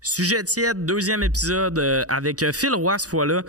Sujet tiède, deuxième épisode avec Phil Roy cette fois-là.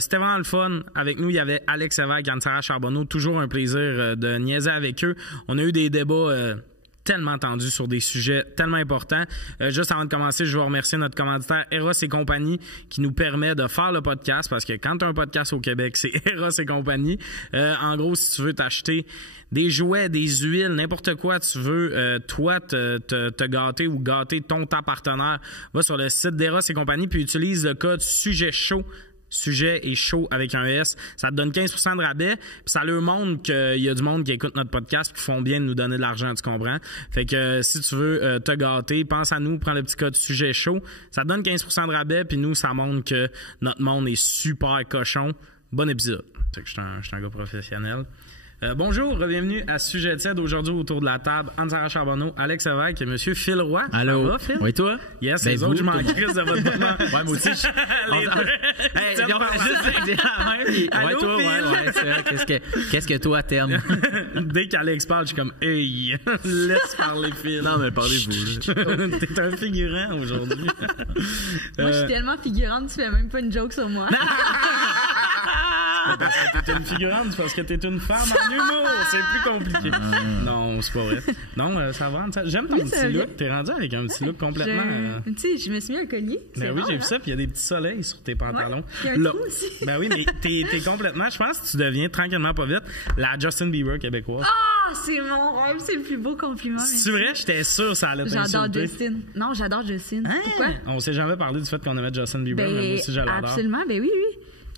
C'était vraiment le fun. Avec nous, il y avait Alex Lévesque, Anne-Sarah Charbonneau. Toujours un plaisir de niaiser avec eux. On a eu des débats tellement tendus sur des sujets tellement importants. Juste avant de commencer, je veux remercier notre commanditaire Eros et compagnie qui nous permet de faire le podcast parce que quand tu as un podcast au Québec, c'est Eros et compagnie. En gros, si tu veux t'acheter des jouets, des huiles, n'importe quoi tu veux, toi, te gâter ou gâter ta partenaire, va sur le site d'Eros et compagnie puis utilise le code sujet chaud. Sujet et chaud avec un S. Ça te donne 15% de rabais. Puis ça leur montre qu'il y a du monde qui écoute notre podcast et qui font bien de nous donner de l'argent, tu comprends? Fait que si tu veux te gâter, pense à nous, prends le petit code sujet chaud. Ça te donne 15% de rabais puis nous, ça montre que notre monde est super cochon. Bon épisode. C'est que je suis un gars professionnel. Bonjour, bienvenue à Sujet tiède. Aujourd'hui, autour de la table, Anne-Sarah Charbonneau, Alex Lévesque et M. Phil Roy. Allô. Ça va, Phil? Oui, toi? Yes, les autres, je m'en crisse de votre moment. Ouais, moi aussi. Allô, toi, ouais, c'est vrai. Qu'est-ce que toi t'aimes? Dès qu'Alex parle, je suis comme, hey, laisse parler Phil. Non, mais parlez-vous. T'es un figurant aujourd'hui. Moi, je suis tellement figurante, tu fais même pas une joke sur moi. Parce que t'es une figurante, c'est parce que t'es une femme en humour. C'est plus compliqué. Non, c'est pas vrai. Non, ça va. J'aime ton petit look. T'es rendu avec un petit look complètement... Tu sais, je me suis mis un collier. Ben oui, j'ai vu ça, puis il y a des petits soleils sur tes pantalons. Ouais, il y a un trou aussi. Ben oui, mais t'es complètement... Je pense que tu deviens tranquillement pas vite la Justin Bieber québécoise. Ah, c'est mon rêve, c'est le plus beau compliment. C'est vrai, j'étais sûr que ça allait t'insulter. J'adore Justin. Non, j'adore Justin. Hein? Pourquoi? On s'est jamais parlé du fait qu'on aimait Justin Bieber, mais moi aussi, je l'adore. Absolument, ben oui.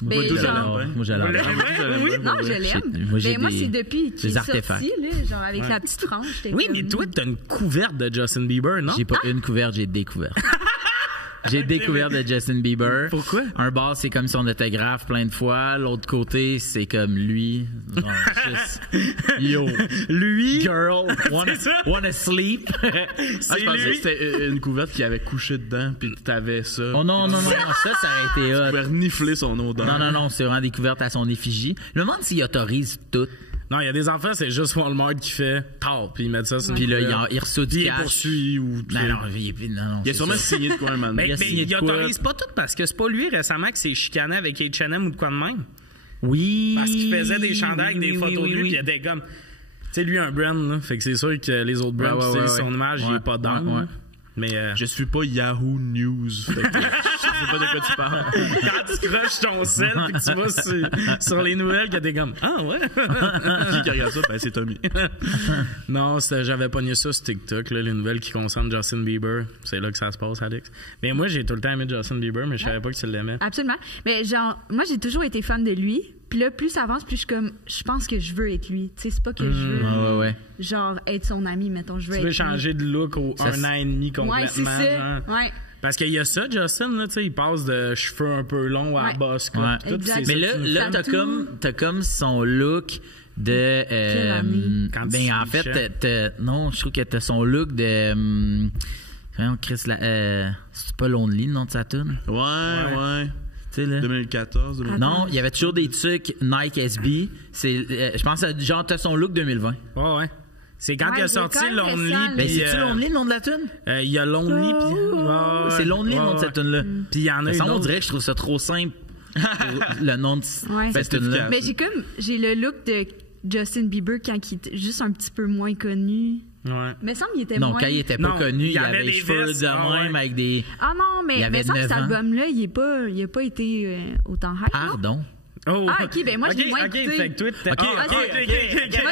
Moi, je l'adore. Oui, non, je l'aime. Moi, c'est depuis qu'il est sorti, là, genre avec la petite frange. Oui, mais toi, t'as une couverte de Justin Bieber, non? J'ai pas une couverte, j'ai des couvertes. J'ai découvert de Justin Bieber. Pourquoi? Un bar, c'est comme son autographe plein de fois. L'autre côté, c'est comme lui. Non, juste, yo. Lui. Girl. Wanna sleep. C'est je pensais lui. que c'était une couverte qui avait couché dedans, puis t'avais ça. Oh non, ça aurait été hot. Tu pouvais renifler son odeur. Non, c'est vraiment des couvertes à son effigie. Je me demande s'il autorise tout. Non, il y a des enfants, c'est juste Walmart qui fait tard, puis ils mettent ça sur puis là, il reçoit du cash. Poursuit ou il a sûrement signé de quoi un moment. Mais il autorise pas tout parce que c'est pas lui récemment qui s'est chicané avec H&M ou de quoi de même. Oui. Parce qu'il faisait des chandails avec des photos de lui, puis il était comme... Tu sais, lui, un brand, là. Fait que c'est sûr que les autres brands, son image, il est pas dans. Mais je suis pas Yahoo News. Fait que je sais pas de quoi tu parles. Quand tu croches ton sel et que tu vas sur les nouvelles, que t'es comme ah ouais. Qui regarde ça? Ben c'est Tommy. Non, j'avais pogné ça sur TikTok, là, les nouvelles qui concernent Justin Bieber. C'est là que ça se passe, Alex. Mais moi, j'ai tout le temps aimé Justin Bieber, mais je savais pas que tu l'aimais. Absolument. Mais genre, moi, j'ai toujours été fan de lui. Puis là, plus ça avance, plus je suis comme, je pense que je veux être lui. Tu sais, c'est pas que je veux, genre, être son ami, mettons. Je veux tu veux changer de look au un an et demi complètement. Ouais, c'est ça. Genre. Ouais. Parce qu'il y a ça, Justin, là, tu sais, il passe de cheveux un peu longs à boss, quoi. Ouais. Mais là, t'as comme son look de... en fait, non, je trouve que t'as son look de... Chris, c'est pas Lonely, le nom de sa tune? Ouais. 2014, 2014. Non, il y avait toujours des trucs Nike SB. Je pense que genre t'as son look 2020. Ouais. C'est quand il a sorti Lonely. Mais c'est-tu Lonely le nom de la tune? Il y a Lonely. C'est Lonely le nom de cette tune-là. Puis il y en a une autre. On dirait que je trouve ça trop simple. Le nom de cette tune-là. Mais j'ai le look de Justin Bieber quand il était juste un petit peu moins connu. Ouais. Mais semble qu'il était moins... Non, quand il était pas connu, il avait les cheveux de même avec des... Ah non, mais semble que cet album-là, il a pas été autant hype. Pardon? Oh. Ah, ok, ben moi, je l'ai moins écouté. Fait que toi, moi,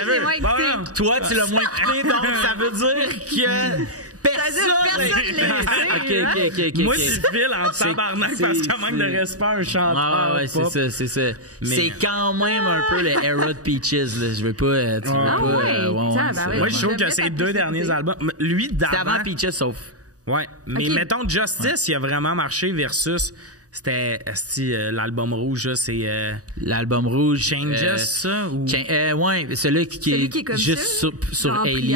je l'ai moins écouté. Toi, tu l'as moins écouté, donc ça veut dire que... Personne. Moi, je file en tabarnak parce qu'il manque de respect un chanteur. Ouais, c'est ça. C'est quand même un peu le era de Peaches, là. Je veux pas. Moi, je trouve que ces deux derniers albums. Lui, d'avant. C'était avant Peaches, sauf. Ouais. Mais mettons, Justice, il a vraiment marché versus. C'était l'album rouge, c'est l'album rouge Changes ça ou ouais, celui qui est comme juste sur Hailey.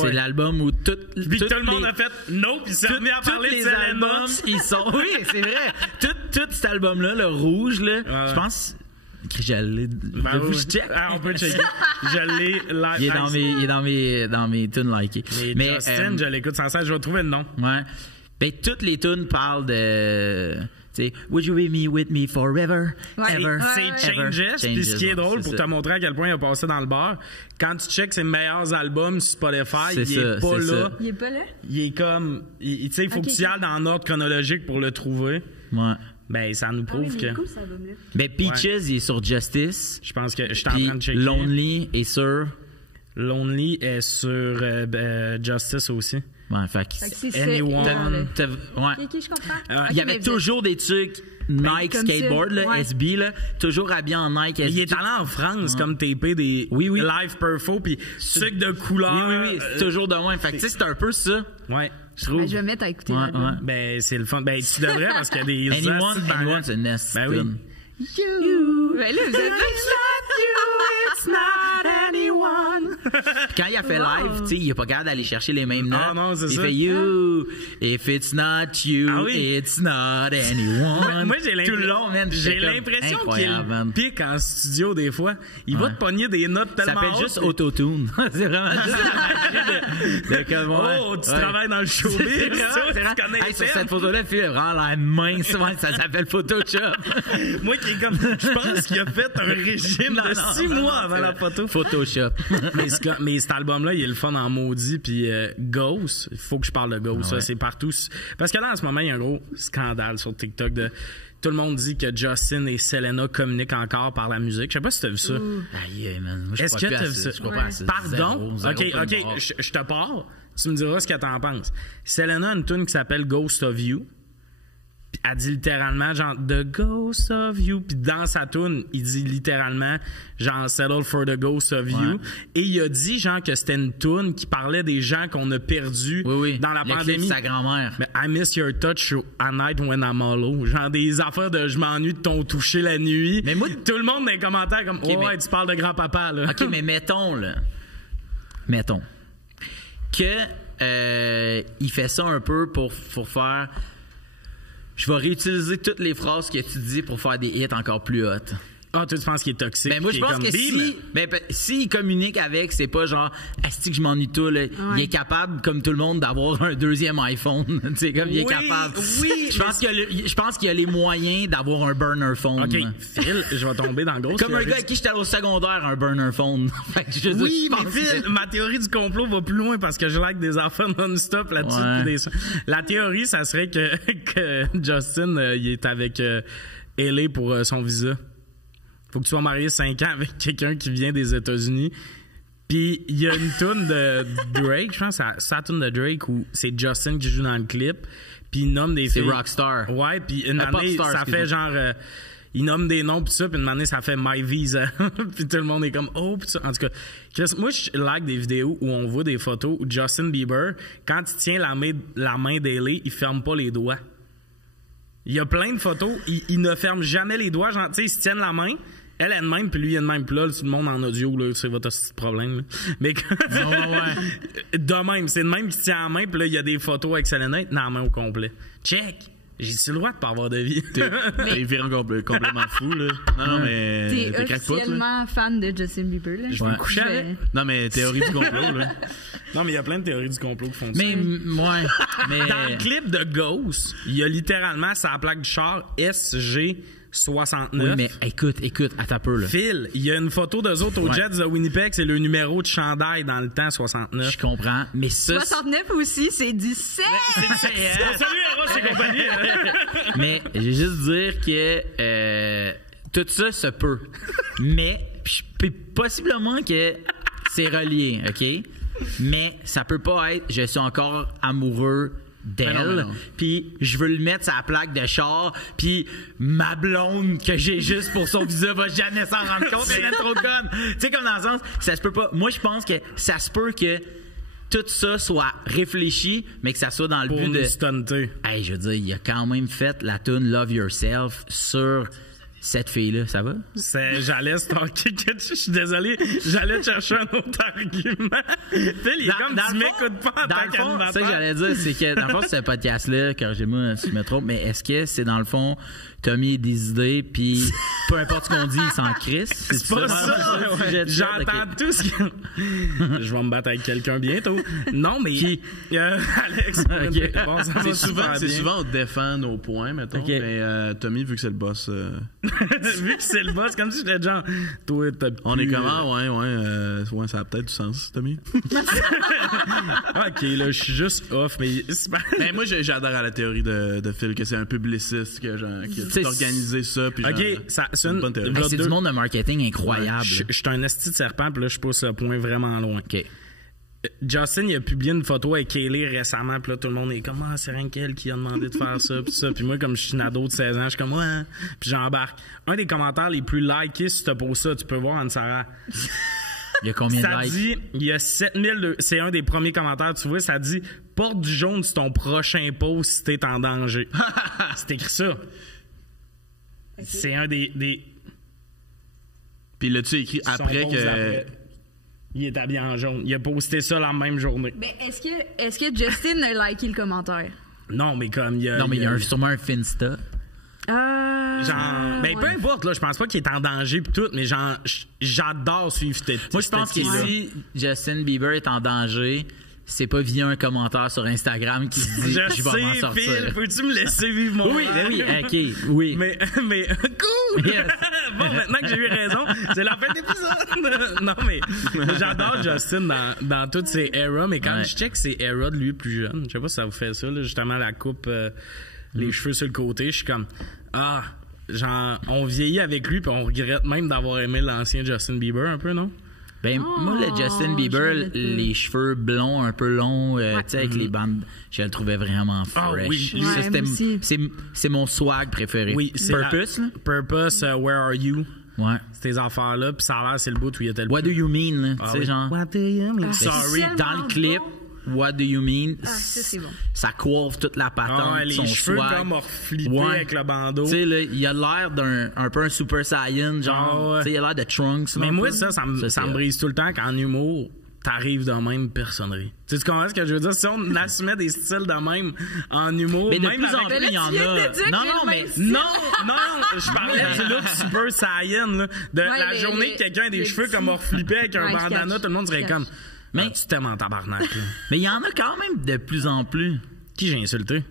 C'est l'album où tout le monde a fait non puis ça vient à parler les albums, ils sont oui, c'est vrai. Tout cet album là, le rouge là, je pense Je l'ai. Oui. Je check? Ah, on peut checker. Je l'ai live. Il est dans mes tunes likées. Mais Justin, je l'écoute sans cesse. Je vais trouver le nom. Ouais. Ben, toutes les tunes parlent de... T'sais, Would you be with me forever? Ever? C'est Changes. Puis ce qui est drôle, pour te montrer à quel point il a passé dans le beurre, quand tu checks ses meilleurs albums sur Spotify, il est pas là. Il est pas là? Il est comme... Tu sais, il faut que tu y ailles dans l'ordre chronologique pour le trouver. Ouais. Ben, ça nous prouve que... Cool, cet album-là. Ben, Peaches, il est sur Justice. Je pense que je suis en train de checker. Lonely est sur... Lonely est sur Justice aussi. Ouais, fait que c'est Anyone. ouais. Ok, je comprends. Il y avait toujours des trucs Nike Skateboard, là, SB, là, toujours habillé en Nike SB. Il est allé en France comme TP des live perfo puis sucre de couleur. Oui, c'est toujours de moins. Fait que tu sais, c'est un peu ça. Ouais. Je trouve. Ben, je vais mettre à écouter l'album. Ben, c'est le fun. Ben, tu devrais parce qu'il y a des Anyone, c'est Nest. Ben oui. You. Ben là, vous êtes It's not anyone. Quand il a fait live, tu sais, il est pas capable d'aller chercher les mêmes notes. Non, c'est il ça. fait you. If it's not you, it's not anyone. Moi, tout le long, man. J'ai l'impression qu'il pique en studio des fois. Il va te pogner des notes tellement hautes. Ça fait juste autotune. C'est vraiment juste la magie tu travailles dans le showbiz. Tu connais sur cette photo-là, Phil est vraiment la mince. Ça s'appelle Photoshop. Moi qui est comme... Je pense qu'il a fait un régime de 6 mois avant la photo. Photoshop. Mais cet album-là, il est le fun en maudit. Puis Ghost, il faut que je parle de Ghost. Ça, c'est partout. Parce que là, en ce moment, il y a un gros scandale sur TikTok de... Tout le monde dit que Justin et Selena communiquent encore par la musique. Je sais pas si t'as vu ça. Aïe, man. Moi, est-ce que t'as vu ça? Je crois pas assez. Pardon? OK, je te pars. Tu me diras ce que t'en penses. Selena a une tune qui s'appelle Ghost of You. Puis elle dit littéralement genre The Ghost of You. Puis dans sa tune, il dit littéralement genre Settle for the Ghost of You. Et il a dit genre que c'était une tune qui parlait des gens qu'on a perdus dans la pandémie. Sa grand-mère. Mais I miss your touch at night when I'm hollow. Genre des affaires de je m'ennuie de ton toucher la nuit. Mais moi, tout le monde dans les commentaires comme tu parles de grand-papa là. OK, mais mettons que il fait ça un peu pour faire... Je vais réutiliser toutes les phrases que tu dis pour faire des hits encore plus hot. Ah, tu penses qu'il est toxique? Ben moi, je pense que s'il communique avec, c'est pas genre, asti que je m'ennuie tout, là. Il est capable, comme tout le monde, d'avoir un deuxième iPhone. Tu sais, comme il est capable. Oui, je pense qu'il a les moyens d'avoir un burner phone. OK, Phil, je vais tomber dans le gros. Comme un gars avec qui j'étais au secondaire, un burner phone. Oui, mais Phil, ma théorie du complot va plus loin parce que je like des enfants non-stop là-dessus. La théorie, ça serait que Justin, il est avec LA pour son visa. Faut que tu sois marié 5 ans avec quelqu'un qui vient des États-Unis. Puis il y a une toune de Drake, je pense, c'est la toune de Drake où c'est Justin qui joue dans le clip. Puis il nomme des filles. C'est Rockstar. Ouais, puis une année, ça fait genre... il nomme des noms pis ça, puis une année, ça fait My Visa. Puis tout le monde est comme, oh, pis ça. En tout cas, Chris, moi, je like des vidéos où on voit des photos où Justin Bieber, quand il tient la main d'Hailey, il ferme pas les doigts. Il y a plein de photos, il ne ferme jamais les doigts. Genre, tu sais, ils se tiennent la main. Elle est de même, puis lui, il est de même. Puis là, tout le monde en audio, là, c'est votre problème. Là. Mais de même, c'est de même qui tient la main, puis là, il y a des photos avec Selena dans la main au complet. Check! J'ai-tu le droit de pas avoir de vie? T'es viré complètement fou, là. Non, mais t'es officiellement fan de Justin Bieber, là. Je vais me coucher avec. Non, mais théorie du complot, là. Non, mais il y a plein de théories du complot qui font ça. Mais dans le clip de Ghost, il y a littéralement sa plaque du char SG 69. Oui, mais écoute, attends un peu, là. Phil, il y a une photo d'eux autres au Jets de Winnipeg, c'est le numéro de chandail dans le temps, 69. Je comprends, mais ça... 69 aussi, c'est 17! Salut, Eros et compagnie! Mais, je vais juste dire que tout ça se peut. Mais, possiblement que c'est relié, OK? Mais, ça peut pas être « je suis encore amoureux » d'elle, puis je veux le mettre sur la plaque de char, puis ma blonde que j'ai juste pour son visa va jamais s'en rendre compte, elle est trop conne. Tu sais, comme dans le sens, ça se peut pas. Moi, je pense que ça se peut que tout ça soit réfléchi, mais que ça soit dans le but de... stunter. Hey, je veux dire, il a quand même fait la tune Love Yourself sur cette fille-là, ça va? J'allais stalker je suis désolé, j'allais chercher un autre argument. Phil, il est comme tu m'écoutes pas en tant qu'animateur. C'est ça que j'allais dire, c'est que dans le fond, ce podcast-là, corrigez-moi si je me trompe, mais est-ce que c'est dans le fond, t'as mis des idées, puis peu importe ce qu'on dit, il s'en crisse? C'est pas ça! J'entends tout ce que... Je vais me battre avec quelqu'un bientôt. Non, mais... Qui? Alex. Okay. Bon, c'est souvent on défend nos points, mettons, mais Tommy, vu que c'est le boss... vu que c'est le boss, comme si j'étais genre... Toi, on est comment? Ouais, ça a peut-être du sens, Tommy. OK, là, je suis juste off, mais... Mais moi, j'adore à la théorie de Phil, que c'est un publiciste qui a organisé ça. Puis OK, c'est une bonne théorie. C'est du monde de marketing incroyable. Je suis un esti de serpent, puis là, je pousse le point vraiment loin. OK. Justin, il a publié une photo avec Kaylee récemment, puis là, tout le monde est comme, c'est rien qu'elle qui a demandé de faire ça, puis ça. Puis moi, comme je suis une ado de 16 ans, je suis comme, ouais. Puis j'embarque. Un des commentaires les plus likés sur ce post-là, tu peux voir, Anne-Sarah. Il y a combien de likes? Ça dit, il y a 7000... C'est un des premiers commentaires, tu vois, ça dit, porte du jaune sur ton prochain post si t'es en danger. C'est écrit ça. Okay. C'est un des... Puis là, tu écrit après que... Après. Il est habillé en jaune. Il a posté ça la même journée. Mais est-ce que Justin a liké le commentaire? Non, mais comme il y a... Non, mais il y a sûrement un Finsta. Genre, ben peu importe, là, je pense pas qu'il est en danger pis tout, mais genre, j'adore suivre Moi, je pense que si Justin Bieber est en danger, c'est pas via un commentaire sur Instagram qui se dit je vais m'en sortir. Phil, peux-tu me laisser vivre mon Oui, ben oui, OK, oui. Mais cool! Yes. Bon, maintenant que j'ai eu raison, c'est la fin de l'épisode! Non, mais j'adore Justin dans toutes ses eras, mais quand je check ses eras de lui plus jeune, je sais pas si ça vous fait ça, là, justement, la coupe, les cheveux sur le côté, je suis comme, genre, on vieillit avec lui, puis on regrette même d'avoir aimé l'ancien Justin Bieber un peu, non? Ben, moi, le Justin Bieber, les cheveux blonds, un peu longs, tu sais, avec les bandes, je le trouvais vraiment fresh. Oui. Ça, c'est mon swag préféré. Oui, c'est Purpose, Purpose, Where Are You? Ouais. Ces affaires-là, puis ça a l'air, c'est le bout où il était le What do you mean, là? Tu sais, genre. What do you mean? Sorry, dans le clip. What do you mean? Ça, c'est bon. Ça coiffe toute la patente, les son cheveux swag. comme flippés avec le bandeau. Tu sais, là, il a l'air un peu un Super Saiyan, genre. Tu sais, il a l'air de Trunks. Mais moi, ça me brise tout le temps qu'en humour, t'arrives de même personnerie. Tu comprends ce que je veux dire? Si on assumait des styles de même en humour, mais de même plus en plus, il y en a. Non, je parlais du look Super Saiyan, là. De la journée que quelqu'un a des cheveux comme flippés avec un bandana, tout le monde serait comme... Mais tu t'aimes en tabarnak. Mais il y en a quand même de plus en plus. Qui j'ai insulté?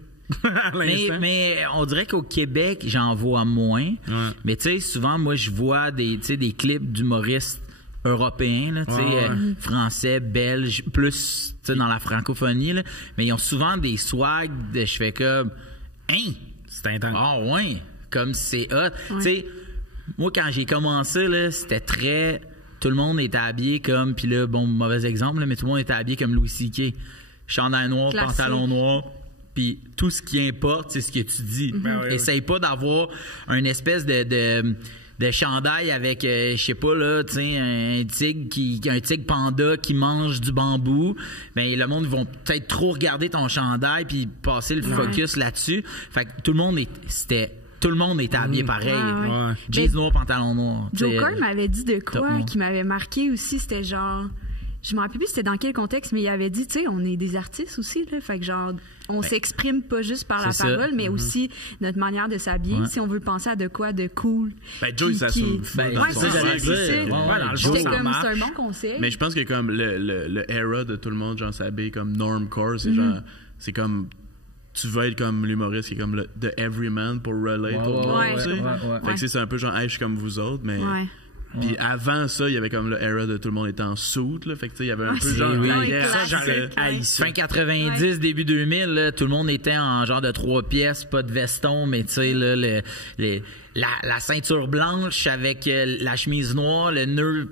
mais on dirait qu'au Québec, j'en vois moins. Ouais. Mais tu sais, souvent, moi, je vois des clips d'humoristes européens, là, français, belges, plus dans la francophonie. Là, mais ils ont souvent des swags de je fais comme hein? C'est intense. Ah ouais, comme c'est hot. Tu sais, moi, quand j'ai commencé, là, c'était très... Tout le monde était habillé comme, puis là, bon, mauvais exemple, là, mais tout le monde était habillé comme Louis C.K. Chandail noir, pantalon noir, puis tout ce qui importe, c'est ce que tu dis. Essaye pas d'avoir une espèce de chandail avec, je sais pas, là, tu sais, un tigre panda qui mange du bambou. Ben, le monde, ils vont peut-être trop regarder ton chandail puis passer le focus là-dessus. Fait que tout le monde était habillé pareil. Jeans noirs, pantalon noir. Joker m'avait dit de quoi qui m'avait marqué aussi. C'était genre... Je me rappelle plus c'était dans quel contexte, mais il avait dit, tu sais, on est des artistes aussi, là. Fait que genre, on s'exprime pas juste par la parole, mais aussi notre manière de s'habiller. Si on veut penser à de quoi de cool. Ben, Joe, il s'assume. C'est un bon conseil. Mais je pense que comme le era de tout le monde, genre, s'habille comme normcore, c'est genre... C'est comme... Tu veux être comme l'humoriste qui est comme le the everyman pour relate au monde. Fait que c'est un peu genre, hey, je suis comme vous autres, mais. Puis avant ça, il y avait comme le era de tout le monde était en soute, là. Fait que tu sais, il y avait un peu genre. Fin 90, début 2000, là, tout le monde était en genre de 3 pièces, pas de veston, mais tu sais, là, la ceinture blanche avec la chemise noire, le nœud.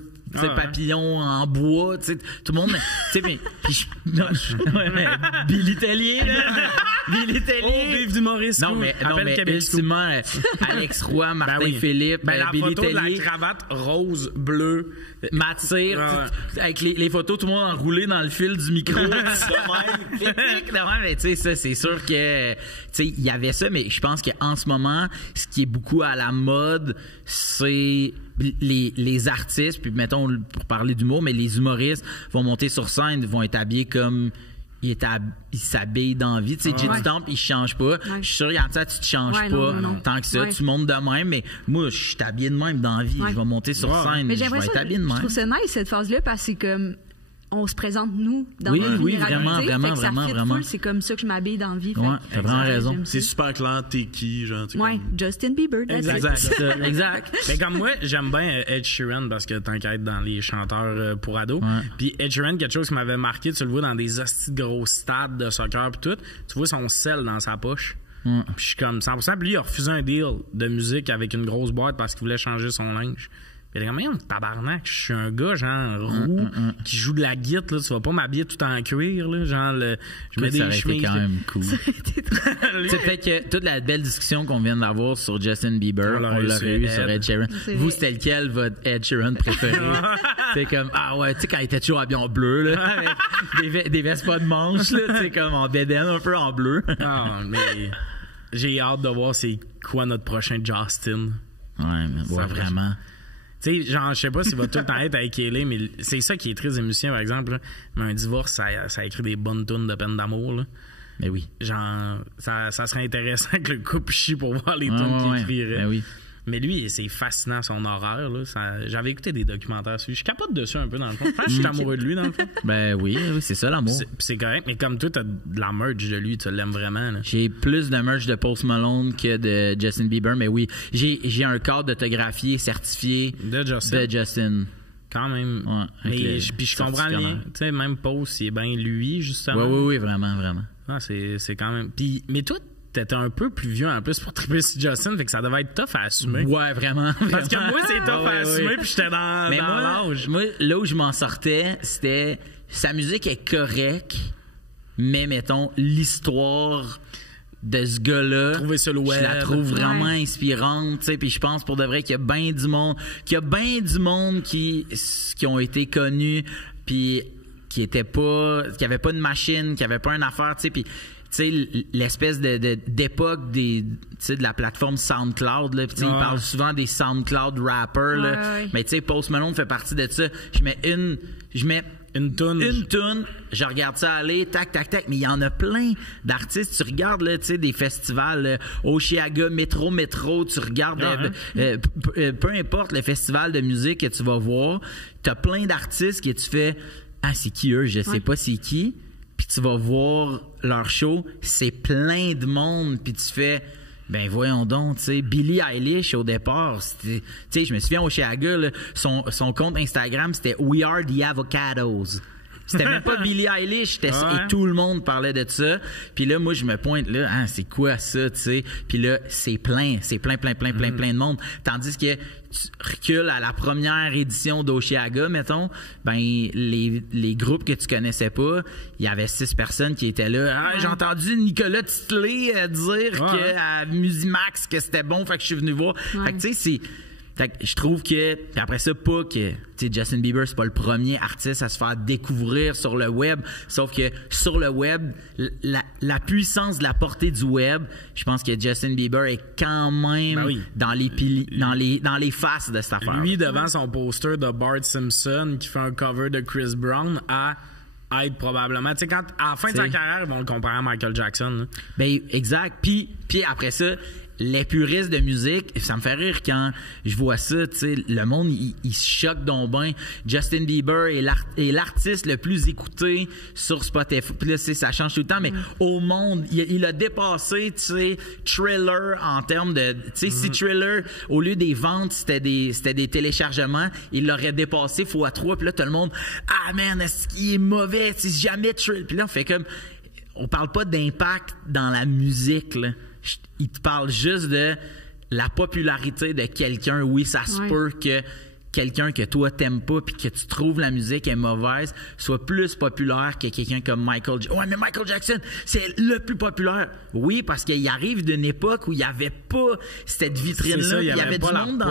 Papillon en bois, tu sais, tout le monde. Tu sais, mais Billy Tellier, là. Billy Tellier. Oh, vive d'humoriste. Non, mais ultimement, Alex Roy, Martin Philippe, la Billy photo Tellier. de la cravate rose, bleue. M'attire, avec les photos, tout le monde enroulé dans le fil du micro. Mais tu sais, ça, c'est sûr que, tu sais, il y avait ça, mais je pense qu'en ce moment, ce qui est beaucoup à la mode, c'est les artistes, puis mettons, pour parler d'humour, mais les humoristes vont monter sur scène, vont être habillés comme ils s'habillent dans la vie. Tu sais, Jay du Temple, il change pas. Je suis sûr, Yann, tu te changes pas tant que ça. Tu montes de même, mais moi, je suis habillé de même dans la vie. Je vais monter sur scène, je vais être habillé de même. Je trouve ça nice, cette phase-là, parce que comme on se présente, nous, dans notre vulnérabilité. Vraiment. C'est comme ça que je m'habille dans la vie. Ouais, t'as vraiment raison. C'est super clair, t'es qui, genre. Ouais, Justin Bieber. Exact. Mais comme moi, j'aime bien Ed Sheeran parce que t'inquiètes dans les chanteurs pour ados. Puis Ed Sheeran, quelque chose qui m'avait marqué, tu le vois dans des hosties de gros stades de soccer pis tout, tu vois son sel dans sa poche. Puis je suis comme 100%. Puis lui, il a refusé un deal de musique avec une grosse boîte parce qu'il voulait changer son linge. Il est comme, tabarnak, je suis un gars, genre, roux, qui joue de la guitare, là. Tu vas pas m'habiller tout en cuir, là. Genre, je mets des chemises. Ça aurait été quand même cool. C'est peut-être que toute la belle discussion qu'on vient d'avoir sur Justin Bieber, on l'aurait eu sur Ed Sheeran. Vous, c'était lequel votre Ed Sheeran préféré? C'est comme, tu sais, quand il était toujours habillé en bleu, là, avec des vestes pas de manches, là, tu sais, comme en bédaine, un peu en bleu. Mais j'ai hâte de voir c'est quoi notre prochain Justin. Vraiment. Tu sais, genre, je sais pas s'il va tout le temps être avec Kelly, mais c'est ça qui est triste des musiciens, par exemple. Là. Mais un divorce, ça écrit des bonnes tunes de peine d'amour. Là. Mais oui. Genre, ça serait intéressant que le couple chie pour voir les tunes qu'il écrirait. Mais oui. Mais lui, c'est fascinant son horaire. Là. J'avais écouté des documentaires sur lui. Je capote dessus un peu dans le fond. Je pense que je suis amoureux de lui dans le fond. Ben oui, c'est ça l'amour. C'est correct. Mais comme toi, t'as de la merch de lui, tu l'aimes vraiment. Là. J'ai plus de merch de Post Malone que de Justin Bieber. Mais oui, j'ai un cadre autographié, certifié de Justin. Quand même. Mais puis je comprends le lien. Tu sais, même Post, il est bien lui, justement. Oui, vraiment. C'est quand même. Puis, mais toi, t'étais un peu plus vieux en plus pour triper sur Justin, fait que ça devait être tough à assumer. Ouais, vraiment. Parce que moi, c'est tough à assumer, puis j'étais dans l'âge. Moi, là où je m'en sortais, c'était sa musique est correcte, mais mettons, l'histoire de ce gars-là, je la trouve vraiment inspirante, tu sais, puis je pense pour de vrai qu'il y a bien du monde, qui ont été connus, puis qui avait pas de machine, qui avait pas une affaire, tu sais, puis tu sais, l'espèce d'époque de la plateforme SoundCloud, là, pis il parle souvent des SoundCloud rappers, là, mais tu sais, Post Malone fait partie de ça. Je mets une toune, je regarde ça aller, tac, mais il y en a plein d'artistes. Tu regardes, là, tu sais, des festivals, Osheaga, Métro, tu regardes, peu importe le festival de musique que tu vas voir, t'as plein d'artistes que tu fais, c'est qui eux, je sais pas c'est qui. Puis tu vas voir leur show, c'est plein de monde, puis tu fais, ben voyons donc, tu sais, Billie Eilish au départ, tu sais, je me souviens au Chiaga, là, son compte Instagram, c'était We Are the Avocados. C'était même pas Billie Eilish, et tout le monde parlait de ça. Puis là, moi, je me pointe là, c'est quoi ça, tu sais? Puis là, c'est plein de monde. Tandis que tu recules à la première édition d'Osheaga, mettons, ben les groupes que tu connaissais pas, il y avait 6 personnes qui étaient là. J'ai entendu Nicolas Titley dire que à Musimax que c'était bon, fait que je suis venu voir. Fait que tu sais, fait que je trouve que, puis après ça, pas que, tu sais, Justin Bieber, c'est pas le premier artiste à se faire découvrir sur le web, sauf que sur le web, la puissance de la portée du web, je pense que Justin Bieber est quand même dans les faces de cette affaire. Lui, devant son poster de Bart Simpson, qui fait un cover de Chris Brown, à être probablement, tu sais, quand, à la fin de sa carrière, ils vont le comparer à Michael Jackson. Là. Ben, exact. Puis après ça, les puristes de musique, ça me fait rire quand je vois ça, tu sais, le monde, il se choque donc ben. Justin Bieber est l'artiste le plus écouté sur Spotify. Puis là, ça change tout le temps, mais au monde, il a dépassé, tu sais, Thriller en termes de, tu sais, si Thriller, au lieu des ventes, c'était des téléchargements, il l'aurait dépassé x3, puis là, tout le monde, man, est-ce qu'il est mauvais, tu sais, jamais Thriller. Puis là, on fait comme, on parle pas d'impact dans la musique, là. Il te parle juste de la popularité de quelqu'un. Oui, ça se peut que quelqu'un que toi t'aimes pas puis que tu trouves la musique est mauvaise soit plus populaire que quelqu'un comme Michael Jackson. Ouais, mais Michael Jackson, c'est le plus populaire. Oui, parce qu'il arrive d'une époque où il y avait pas cette vitrine-là. Il y avait du monde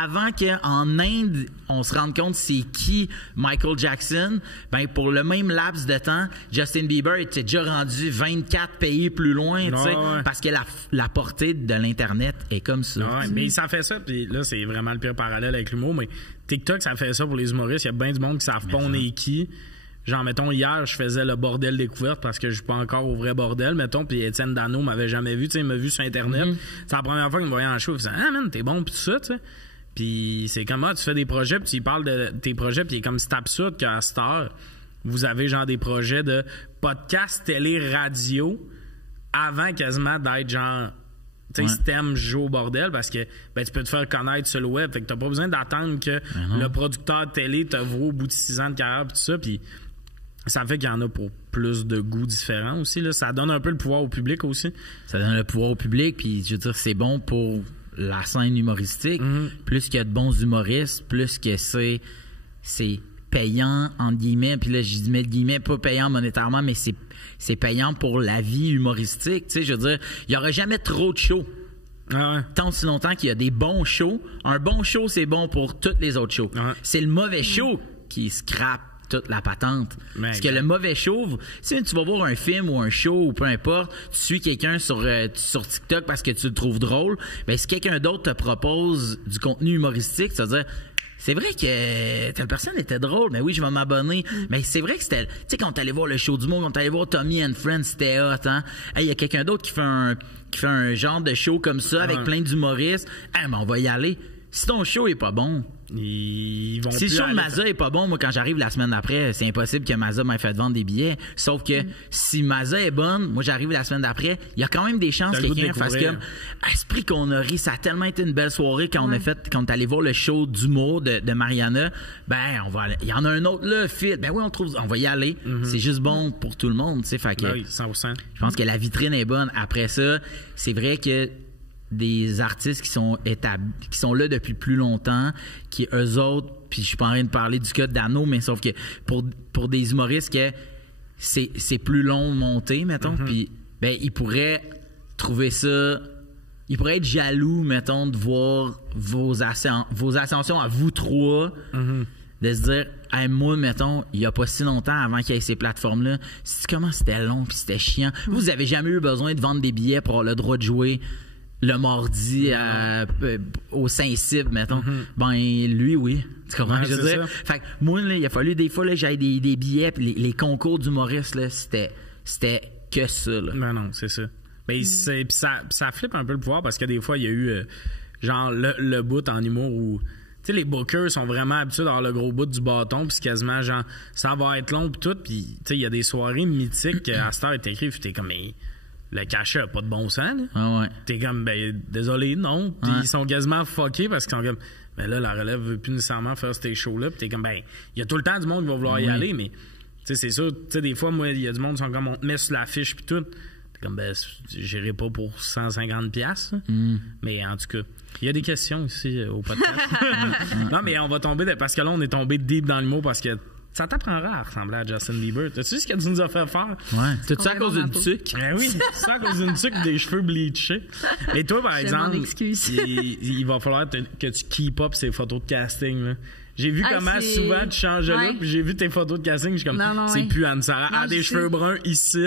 avant qu'en Inde, on se rende compte c'est qui Michael Jackson. Ben, pour le même laps de temps, Justin Bieber était déjà rendu 24 pays plus loin, tu sais, parce que la portée de l'Internet est comme ça. Ouais, mais ça fait ça, puis là, c'est vraiment le pire parallèle avec l'humour, mais TikTok, ça fait ça pour les humoristes. Il y a bien du monde qui savent pas on est qui. Genre, mettons, hier, je faisais le bordel découverte parce que je suis pas encore au vrai bordel, mettons, puis Étienne Dano m'avait jamais vu, tu sais, il m'a vu sur Internet. C'est la première fois qu'il me voyait en show, il faisait « Ah, man, t'es bon, pis tout ça, tu sais. » Puis c'est comme, tu fais des projets, puis tu parles de tes projets, puis il est comme, c'est absurde qu'à cette heure, vous avez genre des projets de podcast, télé, radio, avant quasiment d'être genre... Tu sais, si t'aimes jouer au bordel, parce que ben, tu peux te faire connaître sur le web. Fait que t'as pas besoin d'attendre que le producteur de télé te voit au bout de 6 ans de carrière pis tout ça. Puis ça fait qu'il y en a pour plus de goûts différents aussi. Là. Ça donne un peu le pouvoir au public aussi. Ça donne le pouvoir au public, puis je veux dire, c'est bon pour la scène humoristique. Plus qu'il y a de bons humoristes, plus que c'est payant, entre guillemets. Puis là, je mets guillemets, pas payant monétairement, mais c'est payant pour la vie humoristique. Tu sais, je veux dire, il n'y aura jamais trop de shows. Tant aussi longtemps qu'il y a des bons shows. Un bon show, c'est bon pour tous les autres shows. C'est le mauvais show qui scrape toute la patente. Parce que le mauvais show, si tu vas voir un film ou un show ou peu importe, tu suis quelqu'un sur TikTok parce que tu le trouves drôle, ben si quelqu'un d'autre te propose du contenu humoristique, c'est-à-dire c'est vrai que telle personne était drôle, mais oui, je vais m'abonner. Mais c'est vrai que c'était... Tu sais, quand t'allais voir le show du monde, quand t'allais voir Tommy and Friends, c'était hot, hein? Hey, il y a quelqu'un d'autre qui fait un genre de show comme ça avec plein d'humoristes. Hey, mais on va y aller. Si ton show est pas bon... Ils vont si le show de Mazza est pas bon, moi, quand j'arrive la semaine d'après, c'est impossible que Mazza m'ait fait vendre des billets. Sauf que si Mazza est bonne, moi, j'arrive la semaine d'après, il y a quand même des chances que quelqu'un fasse comme esprit qu'on a ri. Ça a tellement été une belle soirée quand on est allé voir le show d'humour de Mariana. Ben, on va aller. Il y en a un autre là, Phil. Ben oui, on va y aller. C'est juste bon pour tout le monde, tu sais. Fait que, oui, 100%. Je pense que la vitrine est bonne. Après ça, c'est vrai que des artistes qui sont là depuis plus longtemps, qui eux autres, puis je suis pas en train de parler du cas de Dano, mais sauf que pour des humoristes que c'est plus long de monter, mettons, puis ben ils pourraient trouver ça, ils pourraient être jaloux, mettons, de voir vos ascensions à vous trois, de se dire, hey, moi, mettons, il y a pas si longtemps avant qu'il y ait ces plateformes-là, comment c'était long puis c'était chiant. Vous avez jamais eu besoin de vendre des billets pour avoir le droit de jouer le mardi au Saint-Cybe, mettons. Ben, lui, oui. Tu comprends ce que je veux dire? Fait que moi, là, il a fallu des fois, là, j'aille des billets, pis les concours d'humoristes, là, c'était que ça, là. Ben non, c'est ça. Ben, ça flippe un peu le pouvoir parce que des fois, il y a eu, genre, le bout en humour où, tu sais, les bookers sont vraiment habitués d'avoir le gros bout du bâton, puis quasiment, genre, ça va être long, puis tout, puis, tu sais, il y a des soirées mythiques à cette heure, t'écris, puis t'es comme, mais le cachet a pas de bon sens, là. Ah ouais. T'es comme, ben, désolé, non. Puis ils sont quasiment fuckés parce qu'ils sont comme, ben là, la relève veut plus nécessairement faire ces shows-là. Puis t'es comme, ben, il y a tout le temps du monde qui va vouloir y aller, mais, tu sais, c'est sûr, tu sais, des fois, moi, il y a du monde qui sont comme, on te met sur l'affiche, puis tout. T'es comme, ben, j'irai pas pour 150$. Mais en tout cas, il y a des questions ici au podcast. Non, mais on va tomber, parce que là, on est tombé deep dans le mot parce que ça t'apprendra à ressembler à Justin Bieber. T'as-tu vu ce que tu nous as fait faire? Ouais. C'est-tu à cause d'une tuque? Ben oui, c'est à cause d'une tuque et des cheveux bleachés. Et toi, par exemple, il va falloir que tu keep up ces photos de casting, là. J'ai vu comment souvent tu changes de look, puis j'ai vu tes photos de casting, je suis comme, c'est plus Anne-Sarah. Elle a des cheveux bruns ici.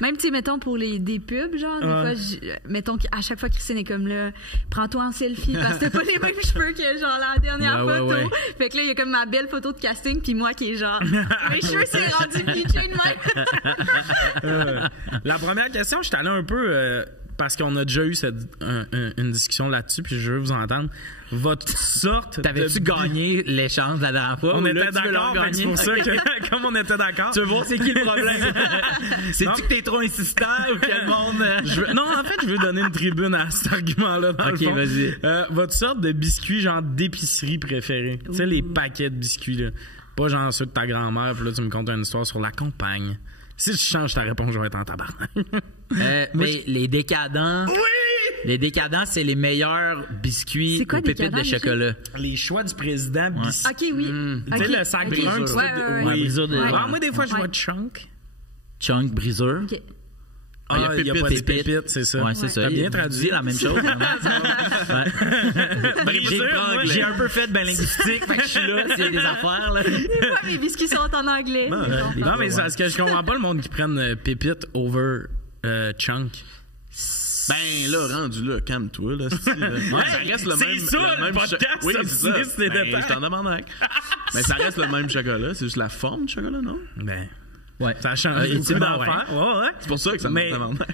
Même, tu sais, mettons, pour des pubs, genre, des fois, mettons qu'à chaque fois, Christine est comme là, prends-toi en selfie, parce que t'as pas les mêmes cheveux que, genre, la dernière photo. Fait que là, il y a comme ma belle photo de casting, puis moi qui est genre, mes cheveux, c'est rendu bleaché de même. La première question, je suis allé un peu, parce qu'on a déjà eu une discussion là-dessus, puis je veux vous entendre. Votre sorte. T'avais-tu gagné l'échange la dernière fois? On était d'accord, c'est pour ça que, comme on était d'accord. Tu veux voir c'est qui le problème? C'est-tu que t'es trop insistant ou que le monde. Non, en fait, je veux donner une tribune à cet argument-là. Ok, vas-y. Votre sorte de biscuit, genre d'épicerie préférée. Tu sais, les paquets de biscuits, là. Pas genre ceux de ta grand-mère, puis là, tu me contes une histoire sur la compagne. Si tu changes ta réponse, je vais être en tabarnak. Mais les décadents. Oui! Les décadents, c'est les meilleurs biscuits ou pépites de chocolat. Les choix du président. OK, oui. Tu sais, le sac brun. Oui. Moi, des fois, je vois Chunk. Chunk, briseur. OK. Il y a pas de pépites, c'est ça. Ouais, c'est ça. T'as bien traduit la même chose. J'ai un peu fait de linguistique, fait que je suis là, s'il y a des affaires. Là. Les biscuits sont en anglais. Non, mais c'est parce que je comprends pas le monde qui prenne pépites over Chunk. Ben là, rendu là, calme-toi. Là, ça reste le même. C'est ça, le podcast. Oui, c'est ça. Je t'en demande. Mais ça reste le même chocolat. C'est juste la forme du chocolat, non? Ben. Ouais. Ça a changé beaucoup d'affaires. Ouais. C'est pour ça que ça me demande.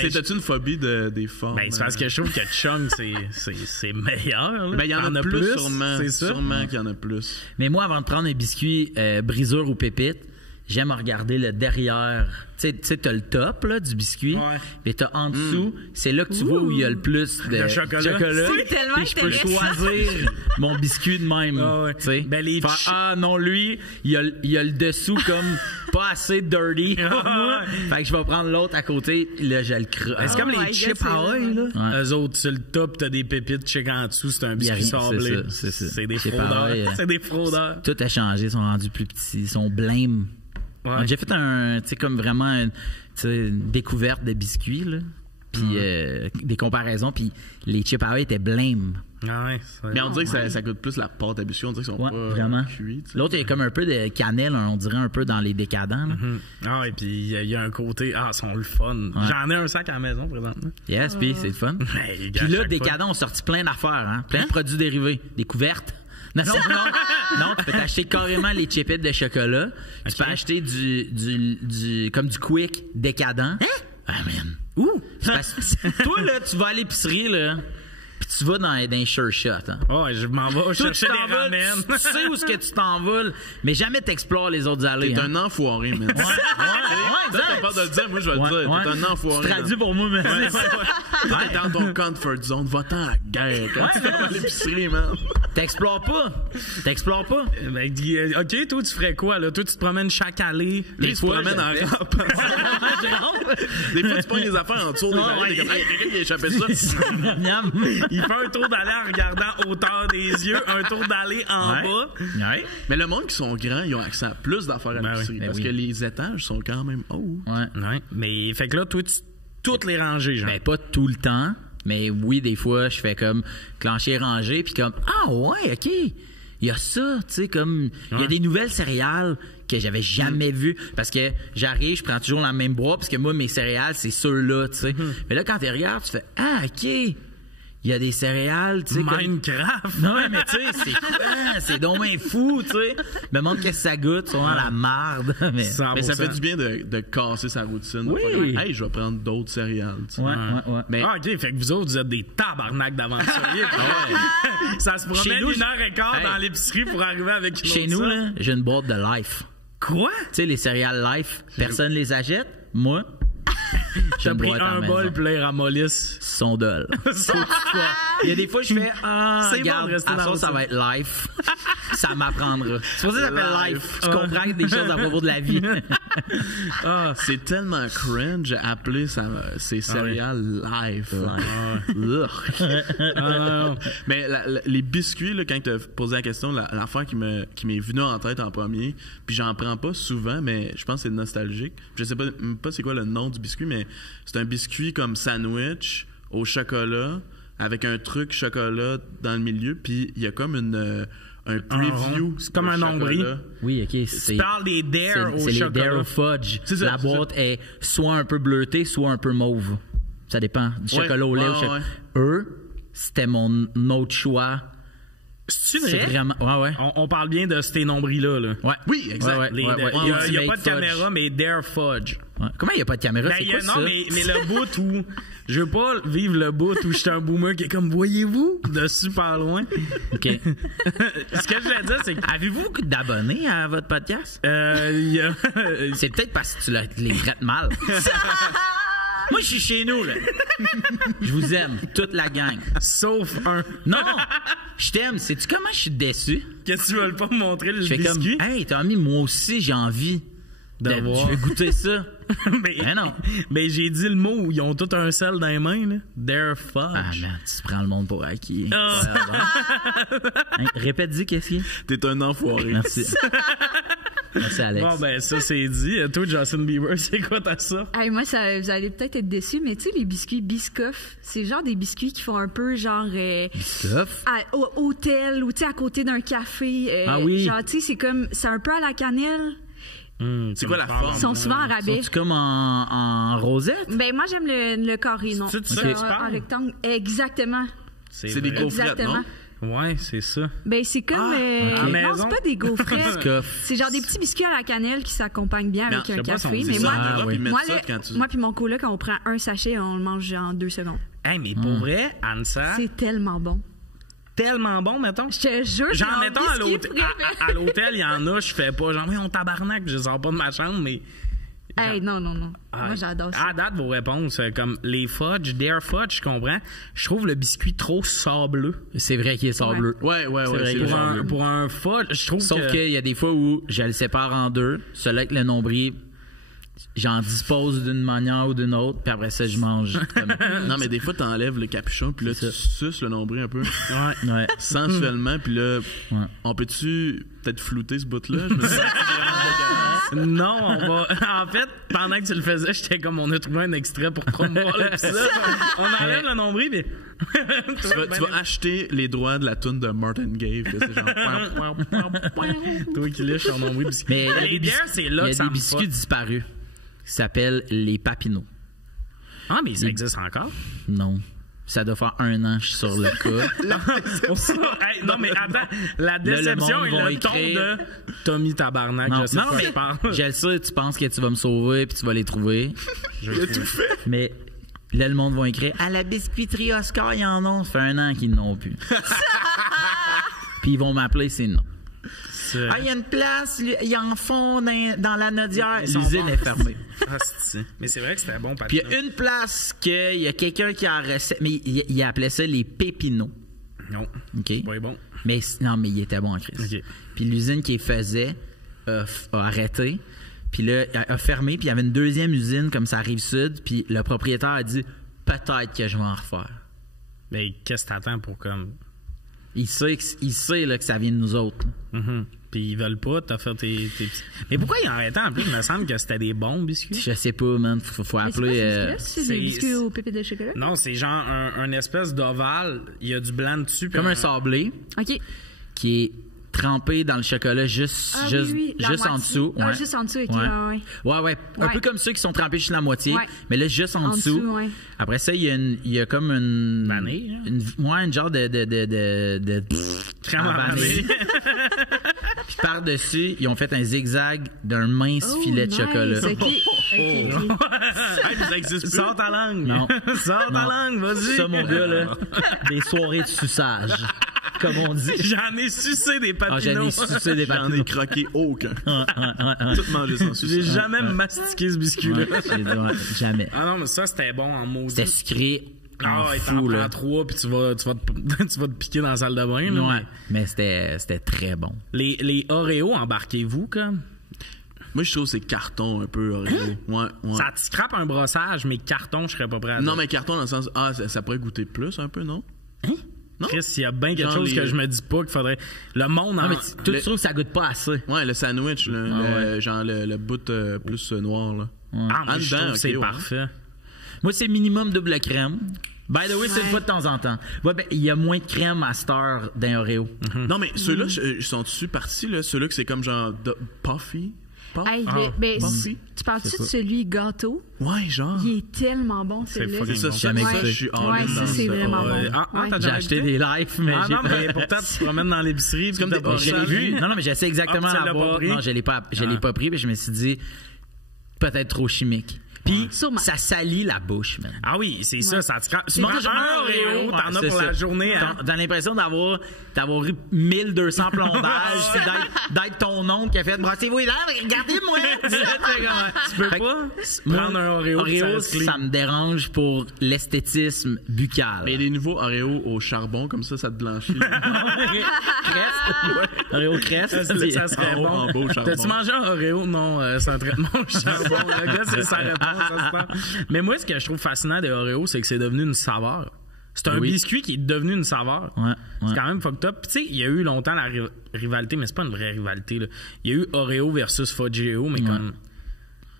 C'était-tu une phobie des formes? Ben, c'est parce que je trouve que Chunk, c'est meilleur. Ben, il y en a plus, sûrement. C'est sûrement qu'il y en a plus. Mais moi, avant de prendre un biscuit brisure ou pépite, j'aime regarder le derrière. Tu sais, t'as le top là, du biscuit, mais t'as en dessous, c'est là que tu vois où il y a le plus de chocolat. C'est tellement je peux choisir mon biscuit de même. Ben, non, lui, il y a le dessous comme pas assez dirty pour moi. Fait que je vais prendre l'autre à côté, là, je le croque. C'est comme les chips Ahoy, là. Eux autres, sur le top, t'as des pépites, chic en dessous, c'est un biscuit sablé. C'est des fraudeurs. C'est des fraudeurs. Tout a changé, ils sont rendus plus petits, ils sont blêmes. Ouais. J'ai fait comme vraiment une découverte de biscuits, là. Puis des comparaisons, puis les chips Ahoy étaient blêmes. Mais on dirait que ça coûte plus la pâte à biscuits, on dirait qu'ils sont pas vraiment cuits. L'autre, il y a comme un peu de cannelle, on dirait un peu dans les décadents. Et puis il y a un côté, ils sont le fun. Ouais. J'en ai un sac à la maison présentement. Yes, puis c'est le fun. Puis là, décadents ont sorti plein d'affaires, plein de produits dérivés, découvertes. Non, tu peux t'acheter carrément les chipettes de chocolat. Tu peux acheter comme du quick décadent. Ah, man. Toi, là, tu vas à l'épicerie, là, pis tu vas dans les sure shots. Je m'en vais chercher des ramen. Tu sais où est-ce que tu t'en vas, mais jamais t'explores les autres allées. T'es un enfoiré, man. T'as peur de le dire, moi, je vais le dire. T'es un enfoiré. Tu traduis pour moi, mais t'es dans ton comfort zone. Va-t'en à la guerre. Quand tu vas à l'épicerie, man. T'explores pas. OK, toi, tu ferais quoi, là? Toi, tu te promènes chaque allée. Tu te promènes en rampe. Des fois, tu pognes les affaires en dessous des allées. T'es comme, quelqu'un qui a échappé ça. Il fait un tour d'allée en regardant hauteur des yeux, un tour d'allée en bas. Ouais. Mais le monde qui sont grands, ils ont accès à plus d'affaires à l'épicerie. Parce que les étages sont quand même hauts. Ouais. Mais fait que là, toi, tu toutes les rangées, genre. Ben, pas tout le temps. Mais oui, des fois, je fais comme clencher rangée, puis comme, OK. Il y a ça, tu sais, comme, il y a des nouvelles céréales que j'avais jamais vues. Parce que j'arrive, je prends toujours la même boîte, parce que moi, mes céréales, c'est ceux-là, tu sais. Mais là, quand tu regardes, tu fais, OK. Il y a des céréales, tu sais. Minecraft! Non, mais tu sais, c'est donc bien fou, tu sais. Me montre qu'est-ce que ça goûte, ils sont dans la marde. Mais ça fait du bien de casser sa routine. Oui. Hey, je vais prendre d'autres céréales. Ouais. Mais... OK, fait que vous autres, vous êtes des tabarnaks d'aventuriers. Ça se promène 1h15 dans l'épicerie pour arriver avec une Chez nous, là, j'ai une boîte de Life. Quoi? Tu sais, les céréales Life, personne les achète. Moi... T'as pris un bol puis les ramollissent. Sondol. Il y a des fois, je fais regarde, à ça, ça va être life. Ça m'apprendra. C'est pour ça que ça s'appelle life. Tu comprends des choses à propos de la vie. C'est tellement cringe appeler ces céréales life. Mais les biscuits, là, quand tu as posé la question, l'affaire qui m'est venue en tête en premier, puis j'en prends pas souvent, mais je pense que c'est nostalgique. Je sais pas c'est quoi le nom du biscuit, mais c'est un biscuit comme sandwich au chocolat avec un truc chocolat dans le milieu, puis il y a comme un preview. C'est comme un nombril. Oui, OK. Tu parles des Dare au chocolat. C'est les Dare Fudge. La boîte est soit un peu bleutée, soit un peu mauve. Ça dépend. Du chocolat au lait au chocolat. C'était mon autre choix. C'est vrai? Vraiment... Ouais. On parle bien de ces nombris-là. Là. Ouais. Oui, exact. Il n'y a pas de caméra, mais Dare Fudge. Ouais. Comment il n'y a pas de caméra? C'est quoi ça? Non, mais le bout où... Je veux pas vivre le bout où je suis un boomer qui est comme, voyez-vous, de super loin. OK. Ce que je voulais dire, c'est que... Avez-vous beaucoup d'abonnés à votre podcast? C'est peut-être parce que tu les traites mal. Moi, je suis chez nous, là. Je vous aime, toute la gang. Sauf un. Non! Je t'aime. Sais-tu comment je suis déçu? Qu'est-ce que tu veux pas me montrer le biscuit? Comme, hey, Tommy, moi aussi, j'ai envie de voir. Je vais goûter ça. Mais non. Mais j'ai dit le mot où ils ont tout un sel dans les mains, là. They're fudge. Ah, man, tu prends le monde pour acquis. Répète-y, qu'est-ce qu'il y a? T'es un enfoiré. Merci. Merci, Alex. Bon, ben, ça, c'est dit. Toi, Justin Bieber, c'est quoi ta ça? Hey, moi, vous allez peut-être être déçus, mais tu sais, les biscuits Biscoff, c'est genre des biscuits qui font un peu genre. Biscoff? Au hôtel ou tu sais, à côté d'un café. Ah oui. Genre, tu sais, c'est comme. C'est un peu à la cannelle. C'est quoi la forme? Ils sont souvent en rabais. Sont-tu comme en rosette? Ben, moi, j'aime le carré, non. C'est ça que tu parles? En rectangle. Exactement. C'est des gaufrettes, non? Ouais, c'est ça. Ben, c'est comme. okay. Non, c'est pas des gaufrettes. Biscoff. C'est genre des petits biscuits à la cannelle qui s'accompagnent bien avec un café. Mais moi, puis mon coloc, quand on prend un sachet, on le mange en 2 secondes. Hey, mais pour vrai, Ansa. C'est tellement bon. Tellement bon, mettons. Je te jure, genre, mettons, à l'hôtel, il y en a, je fais pas. Genre, mais on tabarnak, je sors pas de ma chambre, mais. Hey, non. Moi, j'adore ça. À date, vos réponses, comme les fudge, Dare Fudge, je comprends. Je trouve le biscuit trop sableux. C'est vrai qu'il est sableux. Ouais. Pour un fudge, je trouve Sauf qu'il y a des fois où je le sépare en deux. Celui avec le nombril, j'en dispose d'une manière ou d'une autre, puis après ça, je mange. Non, mais des fois, t'enlèves le capuchon, puis là, tu suces le nombril un peu. Ouais. Sensuellement, puis là, on peut-tu peut-être flouter ce bout-là? Je me dis, non, on va. En fait, pendant que tu le faisais, j'étais comme on a trouvé un extrait pour promouvoir l'épisode. On enlève le nombril, mais. tu vas acheter les droits de la toune de Martin Gaye. C'est genre. Toi qui lèches ton nombril. Mais les bières, c'est là que ça il y a des biscuits disparus qui s'appellent les Papineaux. Ah, mais ça existe encore? Non. Ça doit faire 1 an, je suis sur le cas. Hey, non, mais attends, la déception et le ton de Tommy Tabarnak, non, je sais pas, je parle. Je le sais, tu penses que tu vas me sauver puis tu vas les trouver. Il a tout fait. Mais là, le monde va écrire à la biscuiterie Oscar, ils en ont. Ça fait 1 an qu'ils n'ont plus. Puis ils vont m'appeler, c'est non. Ah, il y a une place, ils en font dans la Nodière. L'usine est fermée. Ah, mais c'est vrai que c'était bon. Puis il y a une place qu'il y a quelqu'un qui a recette, mais il appelait ça les Pépinots. Non. OK. Pas bon. Mais il était bon en Christ. Okay. Puis l'usine qui faisait a arrêté. Puis là, a fermé. Puis il y avait une deuxième usine comme ça à Rive-Sud. Puis le propriétaire a dit peut-être que je vais en refaire. Mais qu'est-ce que t'attends pour comme. Il sait là, que ça vient de nous autres. Puis ils veulent pas, t'as fait tes petits. Mais pourquoi ils ont arrêté en plus? Il me semble que c'était des bons biscuits. Je sais pas, man. Faut appeler. C'est des biscuits aux pépites de chocolat? Non, c'est genre un espèce d'ovale. Il y a du blanc dessus. Comme un sablé. OK. Qui est trempé dans le chocolat juste en dessous. Ouais. Juste en dessous, OK. Ouais. Un peu comme ceux qui sont trempés juste la moitié. Ouais. Mais là, juste en dessous. Ouais. Après ça, il y a comme une. Vanille? Une genre de crème à vanille. Puis par-dessus, ils ont fait un zigzag d'un mince filet de chocolat. Ça existe plus. Sors ta langue. Non. Sors ta langue, vas-y. Ça, mon gars, là, des soirées de suçage. Comme on dit. J'en ai sucé des Papineaux. J'en ai sucé des Papineaux. J'en ai croqué aucun. Tout mangé sans sucer. J'ai jamais mastiqué ce biscuit-là. Jamais. Ah non, mais ça, c'était bon en maudit. C'était sucré. Ah, et t'en prends 3 puis tu vas te piquer dans la salle de bain. Là, ouais, mais c'était très bon. Les Oreos, embarquez-vous comme? Moi, je trouve que c'est carton un peu Oreo. Ouais. Ça te scrape un brossage, mais carton, je serais pas prêt à non, mais carton dans le sens, ça pourrait goûter plus un peu, non? Non? Chris, il y a bien quelque chose que je me dis pas qu'il faudrait. Le monde en. Mais tu trouves que ça goûte pas assez? Ouais, le sandwich, genre le bout plus noir, là. Ah, mais je trouve que c'est parfait. Moi, c'est minimum double crème. By the way, c'est une fois de temps en temps. Ouais, ben, il y a moins de crème à cette heure d'un Oreo. Non, mais ceux-là, sont-tu partis, là? Ceux-là que c'est comme genre Puffy? Hey, tu parles-tu de celui gâteau? Ouais, genre. Il est tellement bon, celui-là. C'est ça, jamais je suis c'est vraiment bon. J'ai acheté des lives, mais mais pourtant, tu te promènes dans l'épicerie. Comme je l'ai vu. Non, mais j'essaie exactement à l'avoir. Non, je l'ai pas pris, mais je me suis dit, peut-être trop chimique. Puis, ça salit la bouche, man. Ah oui, c'est ça. Tu manges un Oreo, t'en as pour la journée. T'as l'impression d'avoir d'avoir eu 1200 plombages, puis d'être ton oncle qui a fait brossez-vous les dents, regardez-moi! Tu peux pas prendre un Oreo, ça me dérange pour l'esthétisme buccal. Mais les nouveaux Oreo au charbon, comme ça te blanchit. Oreo crest, ça serait bon. T'as-tu mangé un Oreo? Non, c'est un traitement au charbon. Le gars, c'est sa réponse. Mais moi, ce que je trouve fascinant des Oreos, c'est que c'est devenu une saveur. C'est un biscuit qui est devenu une saveur. Ouais. C'est quand même fucked up. Puis tu sais, il y a eu longtemps la rivalité, mais c'est pas une vraie rivalité. Là. Il y a eu Oreo versus Fudgeo, mais comme...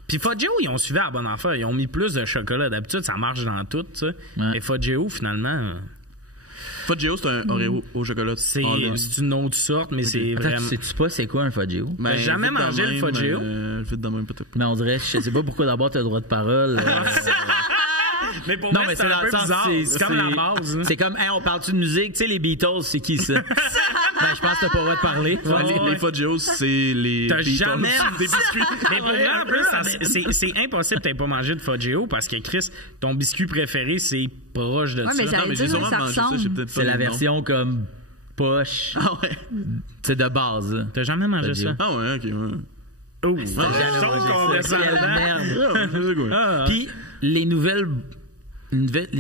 Puis Fudgeo, ils ont suivi à la bonne affaire. Ils ont mis plus de chocolat. D'habitude, ça marche dans tout, tu sais. Ouais. Et Fudgeo, finalement... Fudgeo, c'est un Oreo au chocolat. C'est une autre sorte, mais c'est vraiment... Sais-tu pas c'est quoi un Fudgeo? T'as jamais mangé le Fudgeo? Vite de même, peut-être. Mais on dirait, je sais pas pourquoi d'abord t'as le droit de parole. Mais pour moi, c'est un peu bizarre. C'est comme la base. Hein? C'est comme, hey, on parle-tu de musique? Tu sais, les Beatles, c'est qui ça? Ben, je pense que t'as pas le droit de parler. Les Fudgeos, c'est les T'as Beatles. Jamais... des biscuits. Mais pour vrai, en plus, c'est impossible que t'aies pas mangé de Fudgeo parce que, Chris, ton biscuit préféré, c'est proche de ça. Mais non, mais j'ai sûrement mangé ça. C'est la version comme poche. Ah ouais. C'est de base. T'as jamais mangé ça? Ah ouais, ok, ouais. Oh, merde. Puis les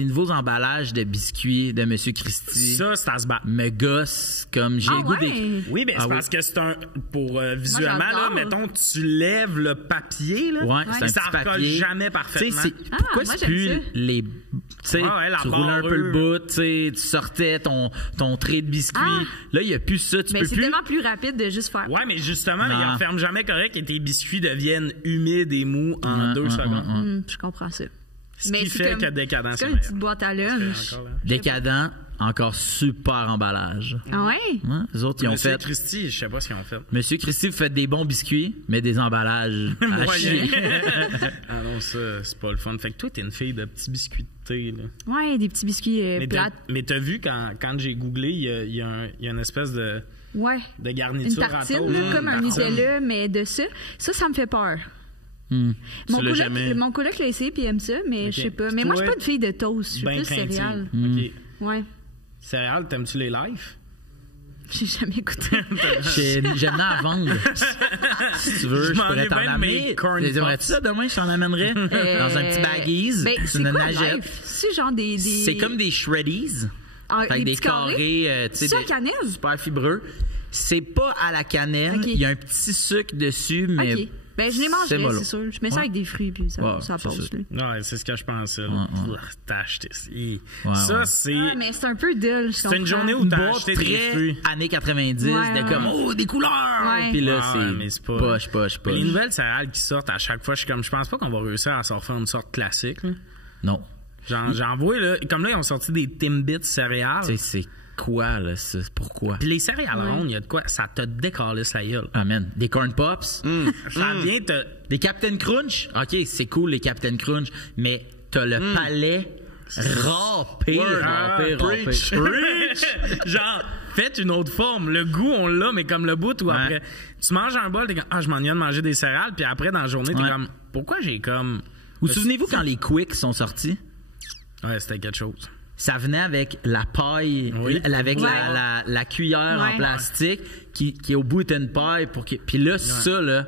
nouveaux emballages de biscuits de M. Christie. Ça, c'est à se battre. Me gosse comme j'ai goût des... Oui, mais c'est parce que c'est un... Pour visuellement, là, mettons, tu lèves le papier, là. Ouais, c'est ça recolle jamais parfaitement. Pourquoi c'est plus les... Tu sais, tu roulais un peu le bout, tu sortais ton trait de biscuits. Là, il n'y a plus ça. Tu peux c'est tellement plus rapide de juste faire... Ouais, mais justement, ils ne referment jamais correct et tes biscuits deviennent humides et mous en 2 secondes. Je comprends ça. Ce qui fait que Décadent, c'est une petite boîte à lunch. Décadent, encore super emballage. Ah ouais? Les autres, ils ont fait... Monsieur Christie, je sais pas ce qu'ils ont fait. Monsieur Christie, vous faites des bons biscuits, mais des emballages à chier. Ah non, ça, c'est pas le fun. Fait que toi, t'es une fille de petits biscuits de thé, là. Ouais, des petits biscuits plates. Mais t'as vu, quand j'ai googlé, il y a une espèce de... Ouais. De garniture une tartine, comme un Nutella, mais de ça. Ça me fait peur. Mon coloc l'a essayé puis il aime ça, mais je sais pas. Mais moi, je suis pas une fille de toast. Je suis plus céréales. Ouais. Céréales, t'aimes-tu les live? J'ai jamais goûté. J'aime bien à vendre. Si tu veux, je pourrais t'en amener. Aimerais-tu ça demain? Je t'en amènerais dans un petit baggies. C'est une nagette. C'est genre des... C'est comme des shreddies. Avec des carrés. C'est à cannelle? Super fibreux. C'est pas à la cannelle. Il y a un petit sucre dessus, mais... Okay. Ben, je l'ai mangé, c'est sûr. Je mets ça avec des fruits, puis ça passe. Ouais, c'est ce que je pensais. T'as acheté ça. Ça, c'est... mais c'est un peu dull, je comprends. C'est une journée où t'as acheté des fruits. Années 90, de comme, des couleurs! Puis là, c'est poche. Les nouvelles céréales qui sortent à chaque fois, je pense pas qu'on va réussir à sortir une sorte classique. Non. J'en vois, là, comme là, ils ont sorti des Timbits céréales. C'est quoi, là? Pourquoi? Puis les céréales rondes, il y a de quoi? Ça te décalisse la gueule. Amen. Des Corn Pops. Ça vient te... Des Captain Crunch. OK, c'est cool, les Captain Crunch, mais t'as le palais râpé. Genre, faites une autre forme. Le goût, on l'a, mais comme le bout où après, tu manges un bol, t'es comme, je m'ennuie de manger des céréales, puis après, dans la journée, t'es comme, pourquoi j'ai comme... Vous souvenez-vous quand les Quicks sont sortis? Ouais, c'était quelque chose. Ça venait avec la paille, avec la cuillère en plastique qui au bout était une paille pour que. Puis là, ça là,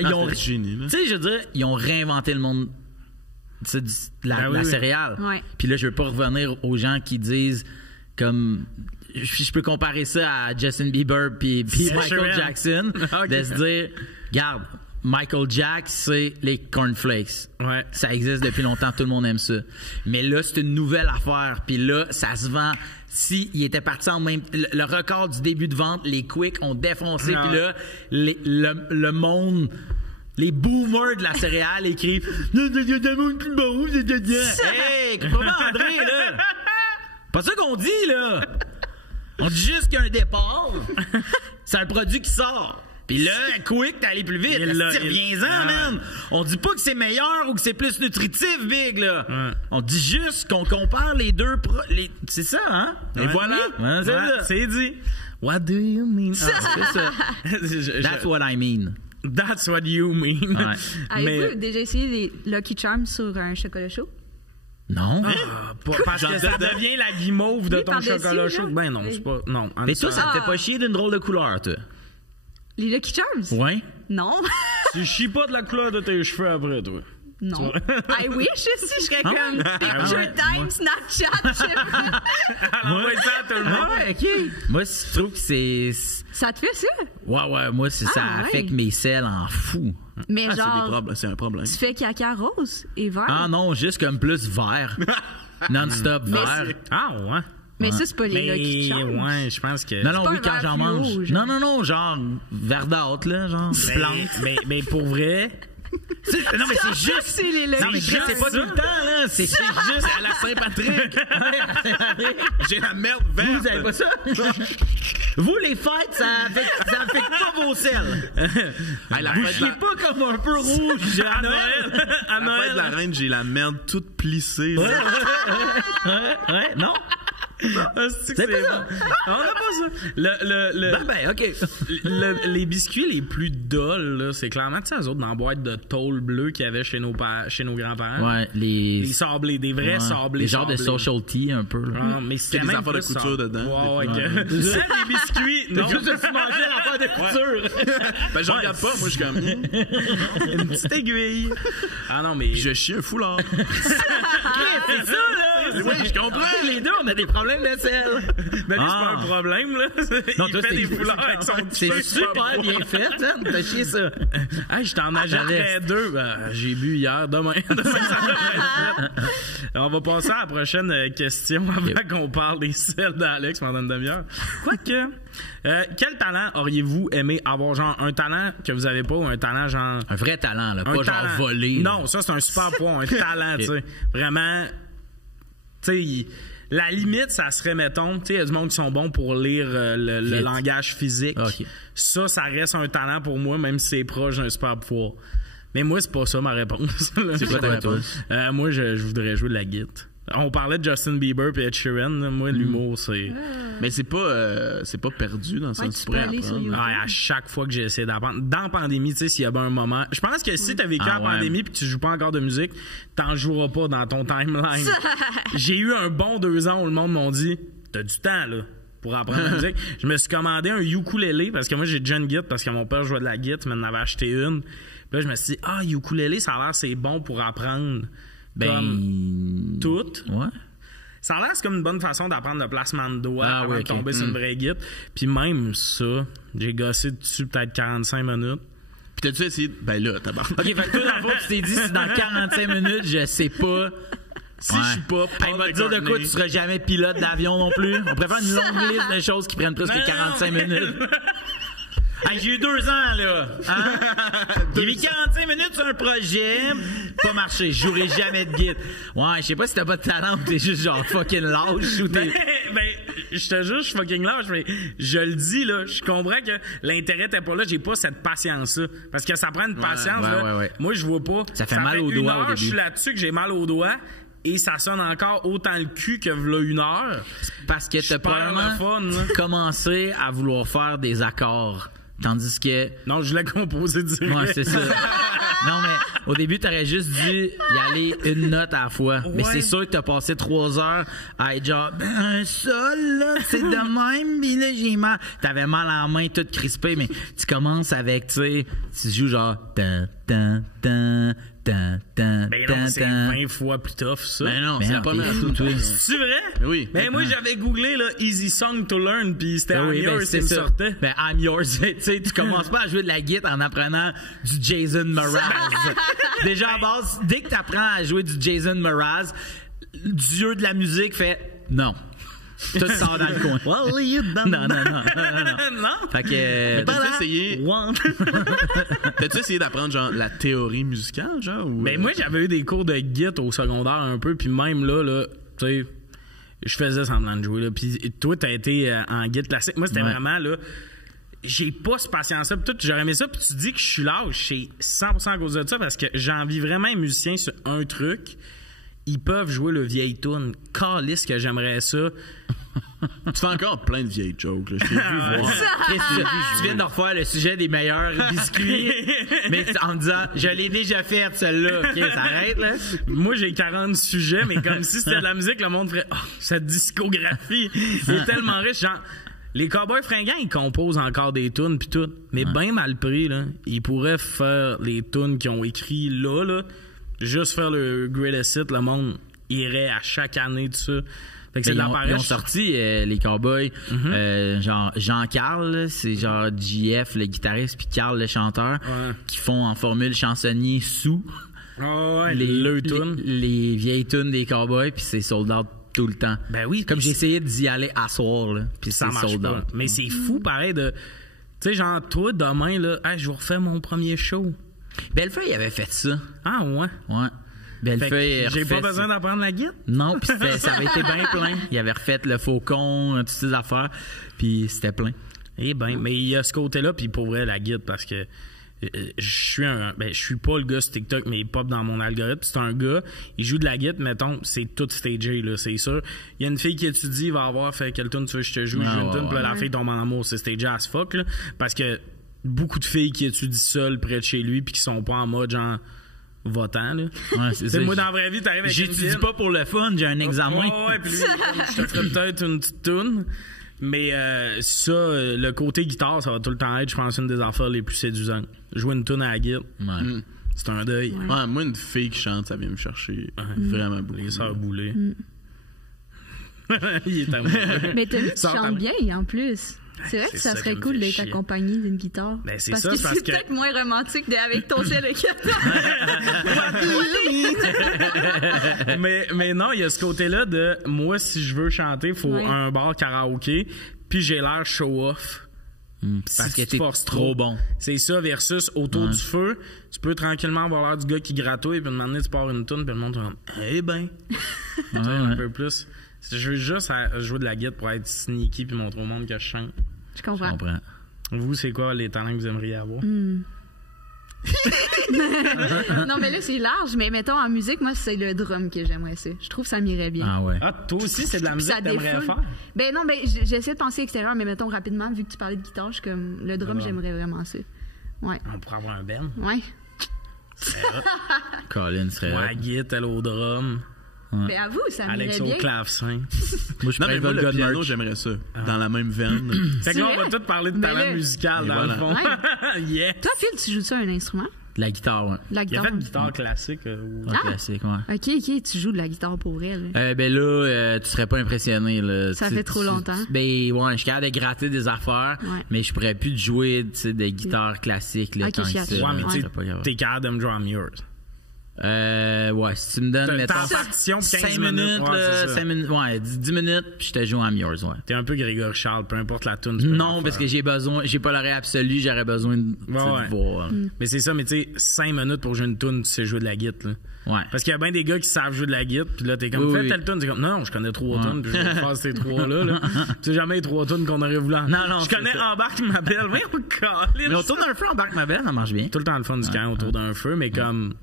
ils ont. Tu sais, je veux dire, ils ont réinventé le monde. La céréale. Ouais. Puis là, je veux pas revenir aux gens qui disent comme. Je peux comparer ça à Justin Bieber puis Michael Jackson, de se dire, regarde. Michael Jack, c'est les cornflakes. Ouais. Ça existe depuis longtemps, tout le monde aime ça. Mais là, c'est une nouvelle affaire. Puis là, ça se vend. Si il était parti en même... Le record du début de vente, les Quick ont défoncé. Puis là, le monde... Les boomers de la céréale écrivent « Il y a des monde plus bon, hey, comment André, là? Pas ça qu'on dit, là. On dit juste qu'il y a un départ. C'est un produit qui sort. Puis là, Quick, t'es allé plus vite. Reviens-en, man. On dit pas que c'est meilleur ou que c'est plus nutritif, Big, là. Ouais. On dit juste qu'on compare les deux... C'est ça, hein? Et voilà. C'est dit. What do you mean? C'est ça. That's what I mean. That's what you mean. Avez-vous déjà essayé les Lucky Charms sur un chocolat chaud? Non. Parce que ça devient la guimauve de ton chocolat chaud. Ben non, c'est pas... Non. Mais toi, ça te fait pas chier d'une drôle de couleur, toi? Les Lucky Charms? Ouais. Non. Tu chies pas de la couleur de tes cheveux après, toi. Non. I wish aussi, je serais comme Picture Time, Snapchat, je sais pas. Alors, ça, tout le monde. Ouais, OK. Moi, je trouve que c'est... Ça te fait ça? Ouais, moi, ça affecte mes selles en fou. Mais genre, c'est un problème. tu fais caca rose et vert? Ah non, juste comme plus vert. Non-stop vert. Ah ouais. Mais ça, c'est pas les Lucky Charms. Ouais, je pense que... Non, oui, pas quand un j'en vert mange. fluo, Non, genre verdâtre, là, genre plante. Mais pour vrai... Non, mais c'est juste... C'est les Lucky Non, mais Chris, c'est pas tout le temps, là. C'est juste à la Saint-Patrick. J'ai la merde verte. Vous avez pas ça? Vous, les fêtes, ça affecte pas vos selles. Vous chiez pas comme un peu rouge à Noël. À la fête de la reine, j'ai la merde toute plissée. Ouais, non? C'est pas ça. On n'a pas ça. OK. Les biscuits les plus dulls, là, c'est clairement, tu sais, eux autres, dans la boîte de tôle bleue qu'il y avait chez nos grands-parents. Ouais, les sablés, des vrais sablés. Les genres de social tea, un peu. Non, mais c'est des affaires de couture dedans. Ouais. Les biscuits, non. Juste de manger l'affaire de couture. Ben, je regarde pas, moi, je suis comme... Une petite aiguille. Ah non, mais... Je chie un foulard. C'est ça, là! Oui, je comprends. Les deux, on a des problèmes de sel. Mais lui, c'est pas un problème, là. Non, il toi, fait des foulards avec son C'est super bien fait, hein? T'as chié ça. Hey, je t'en achèterais deux. J'ai bu hier, demain. On va passer à la prochaine question avant qu'on parle des selles d'Alex pendant une demi-heure. Quoique, quel talent auriez-vous aimé avoir? Genre, un talent que vous avez pas ou un talent genre... Un vrai talent, là. Pas genre volé. Non, ça, c'est un super point. Un talent, tu sais. Vraiment... Tu sais, la limite, ça serait, mettons, tu sais, il y a du monde qui sont bons pour lire le langage physique. Okay. Ça reste un talent pour moi, même si c'est proche d'un super pouvoir. Mais moi, c'est pas ça ma réponse. C'est quoi ta réponse? Moi, je voudrais jouer de la guitare. On parlait de Justin Bieber et Ed Sheeran. Moi, l'humour, c'est... Mais c'est pas perdu dans le sens que tu pourrais apprendre. À chaque fois que j'ai essayé d'apprendre. Dans la pandémie, tu sais, s'il y avait un moment... Je pense que si t'as vécu la pandémie et que tu joues pas encore de musique, t'en joueras pas dans ton timeline. J'ai eu un bon 2 ans où le monde m'a dit « T'as du temps, là, pour apprendre la musique. » Je me suis commandé un ukulélé parce que moi, j'ai déjà une guitare parce que mon père jouait de la guitare, mais il m'en avait acheté une. Puis là, je me suis dit « ukulélé, ça a l'air c'est bon pour apprendre. » Comme tout. Ouais. Ça a l'air c'est comme une bonne façon d'apprendre le placement de doigts avant de tomber sur une vraie guitare. Puis même ça, j'ai gossé dessus peut-être 45 minutes. Puis t'as-tu essayé? Ben là, tabarnak. OK, fait que toi, dans le fond, tu t'es dit, si dans 45 minutes, je sais pas... Si je suis pas... Il va te dire de quoi tu seras jamais pilote d'avion non plus. On préfère une longue liste de choses qui prennent plus que 45 minutes. Hey, j'ai eu 2 ans, là. Hein? J'ai mis 45 minutes sur un projet. Pas marché. Je jouerai jamais de guitare. Ouais, je sais pas si t'as pas de talent ou t'es juste genre fucking lâche ou t'es... Je te jure, je suis fucking lâche, mais je le dis, là. Je comprends que l'intérêt t'es pas là. J'ai pas cette patience-là. Parce que ça prend une patience, là. Ouais. Moi, je vois pas. Ça fait mal aux doigts au début. Je suis là-dessus que j'ai mal aux doigts. Et ça sonne encore autant le cul que v'là 1 heure. Parce que t'as probablement commencé à vouloir faire des accords. Tandis que... Non, je l'ai composé direct. Ouais, c'est ça. Non, mais au début, t'aurais juste dû y aller une note à la fois. Ouais. Mais c'est sûr que t'as passé 3 heures à être genre, un sol, là, c'est de même, pis là, j'ai mal. T'avais mal à la main, tout crispé, mais tu commences avec, tu sais, tu joues genre, tan, tan, tan, tan, tan, ben non, c'est 20 fois plus tough, ça. Ben non, c'est la première fois. C'est vrai? Oui. Ben moi, j'avais googlé, là, Easy Song to Learn, puis c'était I'm Yours qui me sortait. Ben, I'm Yours, tu sais, tu commences pas à jouer de la guitare en apprenant du Jason Mraz. Déjà, à base, dès que t'apprends à jouer du Jason Mraz, dieu de la musique fait non. Tout sort dans le coin. Non. Non. Fait que. T'as-tu essayé d'apprendre genre la théorie musicale, genre? Ou, ben moi, j'avais eu des cours de guitare au secondaire un peu, puis même là, tu sais, je faisais semblant de jouer là. Puis toi, t'as été en guitare classique. Moi, c'était vraiment là. J'ai pas ce patience-là. Puis j'aurais aimé ça. Puis tu dis que je suis lâche. C'est 100% à cause de ça parce que j'envie vraiment un musicien sur un truc. Ils peuvent jouer le vieil tune. Calisse que j'aimerais ça. Tu fais encore plein de vieilles jokes, là. Je t'ai vu voir. Tu viens de refaire le sujet des meilleurs biscuits, mais en me disant, je l'ai déjà fait, celle-là. OK, ça arrête, là. Moi, j'ai 40 sujets, mais comme si c'était de la musique, le monde ferait, oh, cette discographie est tellement riche. Genre, les Cowboys Fringants, ils composent encore des tunes pis tout, mais bien mal pris, là. Ils pourraient faire les tunes qu'ils ont écrit là, juste faire le greatest hit, le monde irait à chaque année de ça. Fait que c'est de la ils ont sorti les Cowboys, genre Jean-Carl, c'est genre JF le guitariste puis Carl le chanteur, qui font en formule chansonnier sous les vieilles tunes des Cowboys, puis c'est sold out tout le temps. Ben oui, comme j'ai essayé d'y aller à soir, là, puis ça c'est sold out. Mais c'est fou pareil de, tu sais, genre toi demain là, hey, je vous refais mon premier show. Bellefeuille avait fait ça. Ah ouais. Ouais. Bellefeuille, j'ai pas besoin d'apprendre la guitare. Non, puis ça avait été bien plein. Il avait refait le Faucon, toutes ces affaires, puis c'était plein. Eh ben, mais il y a ce côté-là, puis pour vrai, la guitare, parce que je suis pas le gars sur TikTok, mais il pop dans mon algorithme. C'est un gars, il joue de la guitare, mettons, c'est tout stagé, là, c'est sûr. Il y a une fille qui étudie, il va avoir fait quelle tune tu veux, je te joue, je joue une tune, puis là, la fille tombe en amour, c'est stagé as fuck, là, parce que beaucoup de filles qui étudient seules près de chez lui, puis qui sont pas en mode genre votant, là. Ouais, c'est moi, dans la vraie vie, t'arrives avec j'étudie pas pour le fun, j'ai un examen. Ouais, puis je te ferai peut-être une petite tune. Mais ça, le côté guitare, ça va tout le temps être, je pense, une des affaires les plus séduisantes. Jouer une tune à la guitare, c'est un deuil. Ouais, moi, une fille qui chante, ça vient me chercher vraiment beaucoup. Les sœurs Boulay. Il est amoureux. Mais Tommy, tu chantes bien, en plus. C'est vrai que ça serait cool d'être accompagné d'une guitare. Ben, c'est parce ça, que parce c'est peut-être moins romantique avec ton ciel de mais non, il y a ce côté-là de moi, si je veux chanter, il faut un bar karaoké, puis j'ai l'air show-off. Parce que t'es trop bon. C'est ça, versus autour du feu, tu peux tranquillement avoir l'air du gars qui gratouille, puis demander tu pars une toune, puis le monde te dit eh ben, un peu plus. Je veux juste jouer de la guitare pour être sneaky puis montrer au monde que je chante. Je comprends. Vous, c'est quoi les talents que vous aimeriez avoir? Non, mais là, c'est large. Mais mettons, en musique, moi, c'est le drum que j'aimerais ça. Je trouve que ça m'irait bien. Ah ouais. Ah, toi aussi, c'est de la musique que t'aimerais faire? Ben non, ben j'essaie de penser extérieur, mais mettons rapidement, vu que tu parlais de guitare, je suis comme, le drum, j'aimerais vraiment ça. Ouais. On pourrait avoir un band? Ouais. Colin serait la guitare, elle au drum. Ben avoue, ça m'irait bien. Alex au clavecin. Moi, le piano, j'aimerais ça. Dans la même veine. Fait que là, on va tout parler de talent musical, dans le fond. Yeah. Toi, Phil, tu joues-tu un instrument? La guitare, ouais. La guitare. Il a fait de guitare classique. Classique, ouais. OK, tu joues de la guitare pour elle. Ben là, tu serais pas impressionné. Là. Ça fait trop longtemps. Ben ouais, je suis capable de gratter des affaires, mais je pourrais plus jouer des guitares classiques. Là, tant que ça. Ouais, mais t'es capable de me drum yours. Ouais, si tu me donnes, mettons, 5 minutes, 10 minutes, puis je te joue en yours, ouais. T'es un peu Grégory Charles, peu importe la tune. Non, parce que j'ai pas l'oreille absolue, j'aurais besoin de voir. Mais c'est ça, mais tu sais, 5 minutes pour jouer une tune, tu sais jouer de la guitare, là. Ouais. Parce qu'il y a bien des gars qui savent jouer de la guitare, puis là, t'es comme, fais telle tune, t'es comme, non, je connais 3 tunes, puis je vais faire ces 3-là, là. Tu sais jamais les 3 tunes qu'on aurait voulu. Non, je connais Embarque ma belle, mais autour d'un feu, Embarque ma belle, ça marche bien. Tout le temps le fun du camp autour d'un feu, mais comme,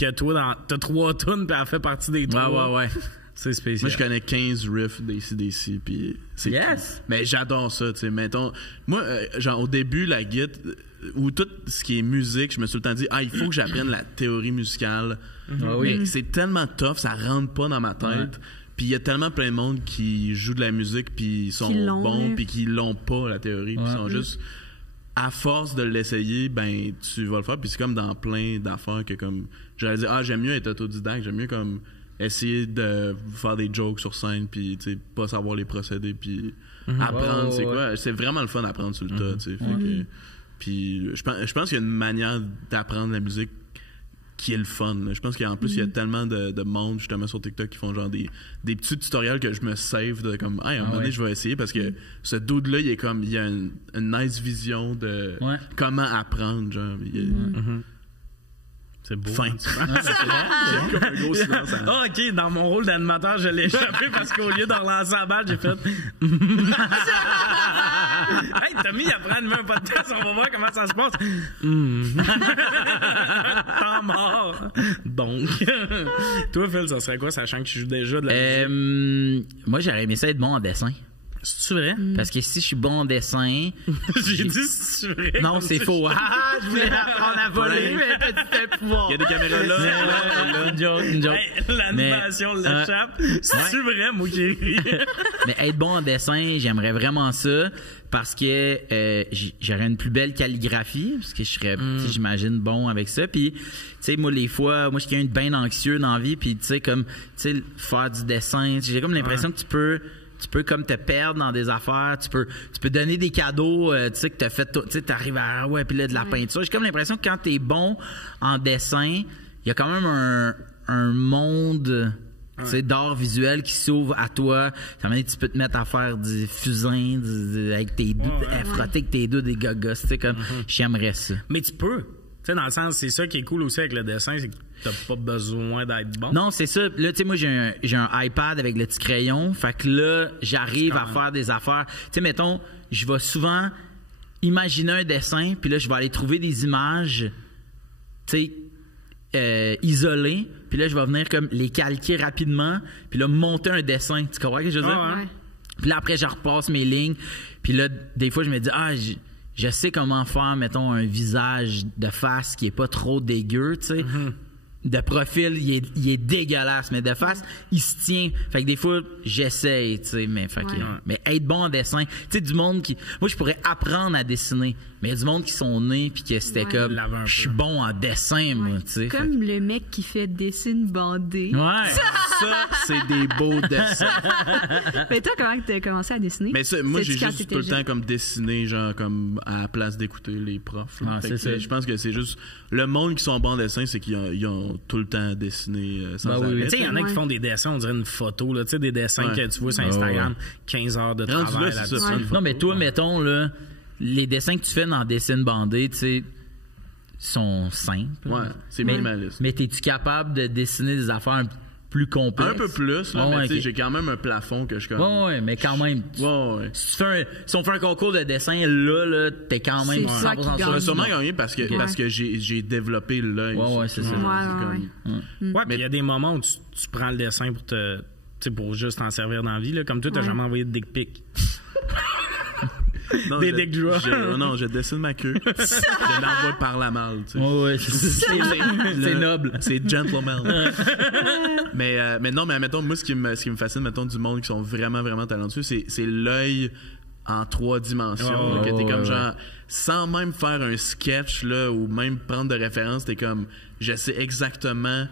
que toi, t'as 3 tunes, puis elle fait partie des 3. Ouais. C'est spécial. Moi, je connais 15 riffs d'ACDC, puis c'est yes! Mais j'adore ça, tu sais. Mettons, moi, genre, au début, la guitare, ou tout ce qui est musique, je me suis tout le temps dit, il faut que j'apprenne la théorie musicale. Mais c'est tellement tough, ça rentre pas dans ma tête. Puis il y a tellement plein de monde qui joue de la musique, puis ils sont bons, puis qui l'ont pas, la théorie, puis ils sont juste... À force de l'essayer, ben tu vas le faire. Puis c'est comme dans plein d'affaires que comme j'allais dire, j'aime mieux être autodidacte, j'aime mieux comme essayer de faire des jokes sur scène, puis tu sais pas savoir les procédés, puis apprendre c'est quoi. C'est vraiment le fun d'apprendre sur le tas, tu sais. Puis je pense qu'il y a une manière d'apprendre la musique qui est le fun. Je pense qu'en plus, il y a tellement de monde, justement, sur TikTok qui font genre des petits tutoriels que je me save de comme, à un moment donné, je vais essayer parce que ce dude-là, il a une nice vision de comment apprendre, genre. C'est beau. Fin. J'ai comme un gros silence. OK, dans mon rôle d'animateur, je l'ai échappé parce qu'au lieu de relancer la balle, j'ai fait... Hey, Tommy, il apprend à animer un podcast, on va voir comment ça se passe. Temps mort. Donc, toi, Phil, ça serait quoi, sachant que tu joues déjà de la musique? Moi, j'aurais aimé ça être bon en dessin. C'est vrai? Parce que si je suis bon en dessin... J'ai dit c'est vrai. Non, c'est faux. Ah, je voulais apprendre à voler, mais t'as dit c'était pouvoir. Il y a des caméras là. Une joke. Hey, l'animation l'échappe. C'est vrai, moi qui ris. Mais être bon en dessin, j'aimerais vraiment ça parce que j'aurais une plus belle calligraphie, parce que je serais, j'imagine, bon avec ça. Puis, tu sais, moi, les fois, moi, je suis quelqu'un de bien anxieux dans la vie, puis, tu sais, comme, tu sais, faire du dessin, j'ai comme l'impression que tu peux comme te perdre dans des affaires, tu peux donner des cadeaux, tu sais, que t'as fait, tu sais, t'arrives à, puis là, de la peinture. J'ai comme l'impression que quand t'es bon en dessin, il y a quand même un monde... Tu sais, d'art visuel qui s'ouvre à toi. Tu peux te mettre à faire du fusain avec tes doigts, frotter avec tes doigts des gogos. Tu sais, comme, j'aimerais ça. Mais tu peux. Tu sais, dans le sens, c'est ça qui est cool aussi avec le dessin, c'est que t'as pas besoin d'être bon. Non, c'est ça. Là, tu sais, moi, j'ai un iPad avec le petit crayon. Fait que là, j'arrive à faire des affaires. Tu sais, mettons, je vais souvent imaginer un dessin, puis là, je vais aller trouver des images, tu sais, isolées, puis là je vais venir comme les calquer rapidement, puis là monter un dessin, tu comprends ce que je veux dire? Puis là après je repasse mes lignes, puis là des fois je me dis je sais comment faire, mettons, un visage de face qui est pas trop dégueu, tu sais. De profil, il est dégueulasse, mais de face, il se tient. Fait que des fois, j'essaye, tu sais, mais être bon en dessin, tu sais, du monde qui... Moi, je pourrais apprendre à dessiner, mais il y a du monde qui sont nés puis que c'était comme, je suis bon en dessin, moi, tu sais. Comme le mec qui fait dessine bandé. Ouais. Ça, c'est des beaux dessins. Mais toi, comment t'as commencé à dessiner? Mais ça, moi, j'ai juste tout le temps comme dessiné, genre, comme à la place d'écouter les profs. Je pense que c'est juste... Le monde qui sont bons en dessin, c'est qu'ils ont tout le temps dessiné sans arrêt. Tu sais, il y en a qui font des dessins, on dirait une photo, là, tu sais, des dessins que tu vois sur Instagram, 15 heures de travail là-dessus. Non, mais toi, mettons, là, les dessins que tu fais dans Dessine bandé, tu sais, sont simples. Ouais, c'est minimaliste. Mais es-tu capable de dessiner des affaires plus complexes? Un peu plus, là, mais tu sais, j'ai quand même un plafond que je connais. Ouais, mais quand même. Si on fait un concours de dessin, là, t'es quand même 100% sûr. J'aurais sûrement gagné parce que j'ai développé l'œil. Ouais, c'est ça. Ouais, puis il y a des moments où tu prends le dessin pour juste t'en servir dans la vie, là. Comme toi, t'as jamais envoyé de dick pic. Non, des dick draws. Non, je dessine ma queue. Je l'envoie par la malle, tu sais. Ouais, c'est noble. C'est gentleman. mais non, mais mettons, moi, ce qui me fascine, mettons, du monde qui sont vraiment, vraiment talentueux, c'est l'œil en 3 dimensions. Que t'es comme genre, sans même faire un sketch, là, ou même prendre de référence, t'es comme, je sais exactement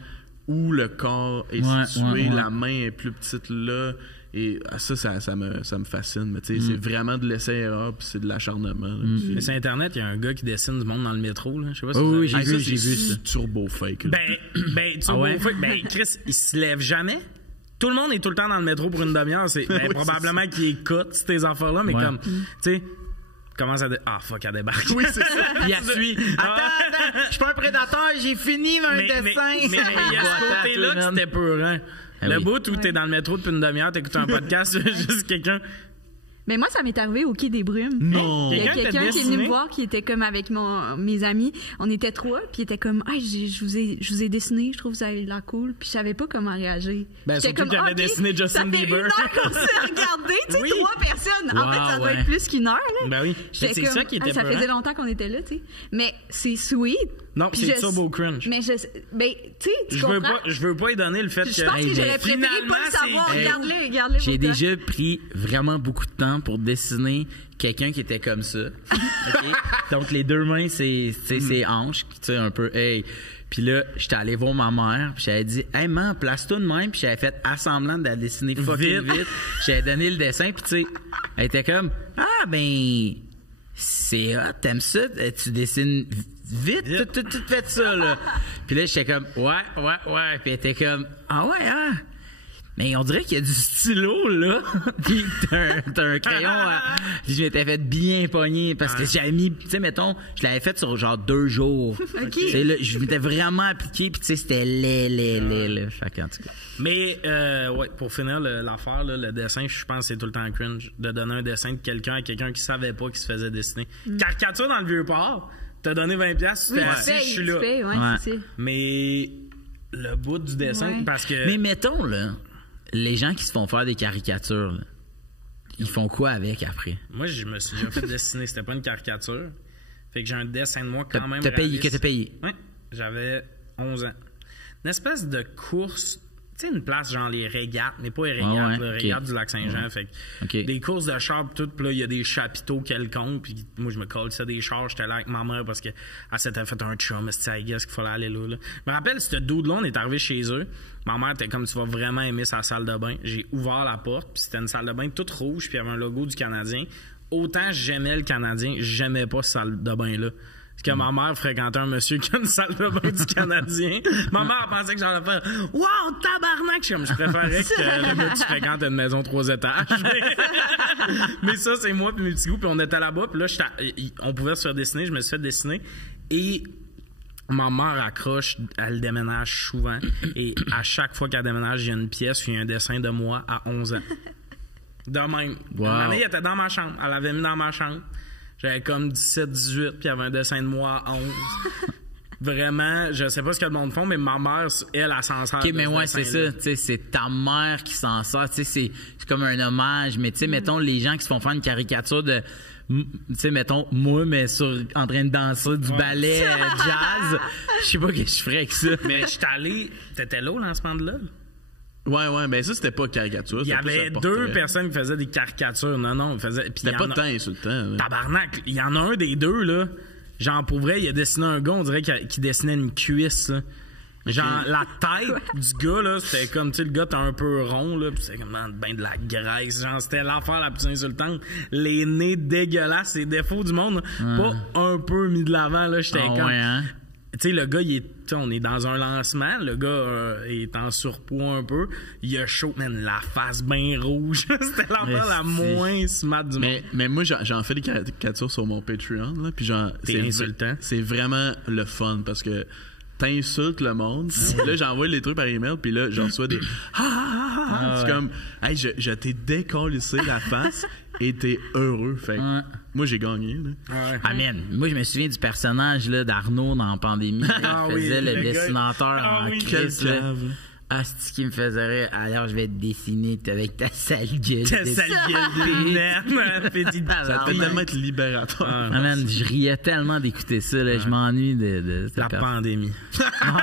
où le corps est situé, la main est plus petite là. Et ça me fascine. Mais tu sais, c'est vraiment de l'essai-erreur, puis c'est de l'acharnement. Mais sur Internet, il y a un gars qui dessine du monde dans le métro. Là. Je sais pas si oui, j'ai vu ça. Turbo fake. Ben, turbo fake. Ben, Chris, il se lève jamais. Tout le monde est tout le temps dans le métro pour une demi-heure. C'est probablement qu'il écoute ces affaires-là, mais comme, tu sais, commence à dire fuck, elle débarque. Oui, c'est ça. Puis elle suit. Attends, je suis pas un prédateur, j'ai fini un dessin. Mais il y a ce côté-là que c'était peurant. Le bout où t'es dans le métro depuis une demi-heure, t'écoutes un podcast, juste quelqu'un. Mais moi, ça m'est arrivé au Quai des Brumes. Non! Il y a quelqu'un qui est venu me voir, qui était comme avec mes amis. On était 3, puis il était comme, je vous ai dessiné, je trouve que ça a l'air cool. Puis je savais pas comment réagir. Ben, surtout qu'il avait dessiné Justin Bieber. Ça fait 1 heure qu'on s'est regardé, tu sais, 3 personnes. En fait, ça doit être plus qu'une heure, là. Ben oui. C'est ça qui était ça faisait longtemps qu'on était là, tu sais. Mais c'est sweet. Non, c'est turbo cringe. Mais tu sais, tu comprends? Je veux pas y donner le fait que... Je pense que j'aurais préféré pas le savoir. Regarde-le. J'ai déjà pris vraiment beaucoup de temps pour dessiner quelqu'un qui était comme ça. Okay? Donc, les 2 mains, c'est hanches, tu sais, un peu, hey. Puis là, j'étais allé voir ma mère, puis j'avais dit, hey, man, place-toi de même, puis j'avais fait assemblant de la dessiner fucking vite. J'avais donné le dessin, puis tu sais, elle était comme, c'est hot, t'aimes ça? Tu dessines vite, tout fait ça, là. Puis là, j'étais comme, ouais. Puis elle était comme, mais on dirait qu'il y a du stylo, là. Puis t'as un crayon. Puis je m'étais fait bien pogner parce que j'avais mis, tu sais, mettons, je l'avais fait sur genre 2 jours. OK. Là, je m'étais vraiment appliqué, puis tu sais, c'était laid, là. Fait en tout cas. Mais, pour finir l'affaire, là, le dessin, je pense que c'est tout le temps cringe de donner un dessin de quelqu'un à quelqu'un qui savait pas qu'il se faisait dessiner. Caricature dans le Vieux-Port, t'as donné 20$, tu fais assis, je suis là. C'est ça. Mais le bout du dessin, parce que... Mais mettons, là, les gens qui se font faire des caricatures, là, ils font quoi avec après? Moi, je me suis déjà fait dessiner. C'était pas une caricature. Fait que j'ai un dessin de moi quand même. Que t'as payé? Oui. J'avais 11 ans. Une espèce de course. Tu sais, une place genre les régates, mais pas les régates, les régates du Lac-Saint-Jean. Fait que des courses de chars, tout, puis là, il y a des chapiteaux quelconques, puis moi, je me colle ça des chars, j'étais là avec ma mère parce qu'elle s'était fait un chum, c'était guess qu'il fallait aller là. Je me rappelle, ce dude-là, on est arrivé chez eux. Ma mère était comme, tu vas vraiment aimer sa salle de bain. J'ai ouvert la porte, puis c'était une salle de bain toute rouge, puis il y avait un logo du Canadien. Autant j'aimais le Canadien, j'aimais pas cette salle de bain-là. Parce que ma mère fréquentait un monsieur qui a une salle de bain du Canadien. Ma mère pensait que j'allais faire « Wow, tabarnak! » Je préférais que le gars qui fréquente une maison 3 étages. Mais ça, c'est moi et mes petits goûts. Puis on était là-bas. Puis là, on pouvait se faire dessiner. Je me suis fait dessiner. Et ma mère accroche, elle déménage souvent. Et à chaque fois qu'elle déménage, il y a une pièce où il y a un dessin de moi à 11 ans. De même. Wow. Une année, elle était dans ma chambre. Elle l'avait mis dans ma chambre. J'avais comme 17, 18, puis il y avait un dessin de moi à 11. Vraiment, je sais pas ce que le monde font, mais ma mère, elle s'en sert. OK, mais ouais, c'est ça. Tu sais, c'est ta mère qui s'en sort. Tu sais, c'est comme un hommage. Mais tu sais, mettons, les gens qui se font faire une caricature de... Tu sais, mettons, moi, mais en train de danser du ballet jazz, je sais pas ce que je ferais avec ça. Mais je suis allé... T'étais là au lancement de LOL? Ouais, mais ça, c'était pas caricature. Il y avait 2 personnes qui faisaient des caricatures. Non, c'était pas tant insultant. Tabarnak, il y en a un des 2, là. Genre, pour vrai, il a dessiné un gars, on dirait qu'il dessinait une cuisse, là. Genre, la tête du gars, là, c'était comme, tu sais, le gars était un peu rond, là, pis c'était comme dans ben de la graisse. Genre, c'était l'affaire la plus insultante. Les nez dégueulasses, les défauts du monde, pas un peu mis de l'avant, là. J'étais comme... Ouais, hein? Tu sais, le gars, on est dans un lancement. Le gars est en surpoids un peu. Il a chaud, man, la face bien rouge. C'était l'affaire la moins smart du monde. Mais moi, j'en fais des caricatures sur mon Patreon. Là, puis genre, c'est insultant. C'est vraiment le fun parce que t'insultes le monde. Là, j'envoie les trucs par email. Puis là, j'en reçois des... C'est comme, hey, je t'ai décollissé la face. Et t'es heureux. Fait moi, j'ai gagné. Là. Amen. Moi, je me souviens du personnage là, d'Arnaud dans Pandémie. Il faisait le dessinateur en crise. Ah, c'est ce qui me faisait rire. Alors, je vais te dessiner avec ta sale gueule. Ta sale gueule de merde. Ça peut tellement être libérateur. Amen. Je riais tellement d'écouter ça. Là. Je m'ennuie de la pandémie. Non,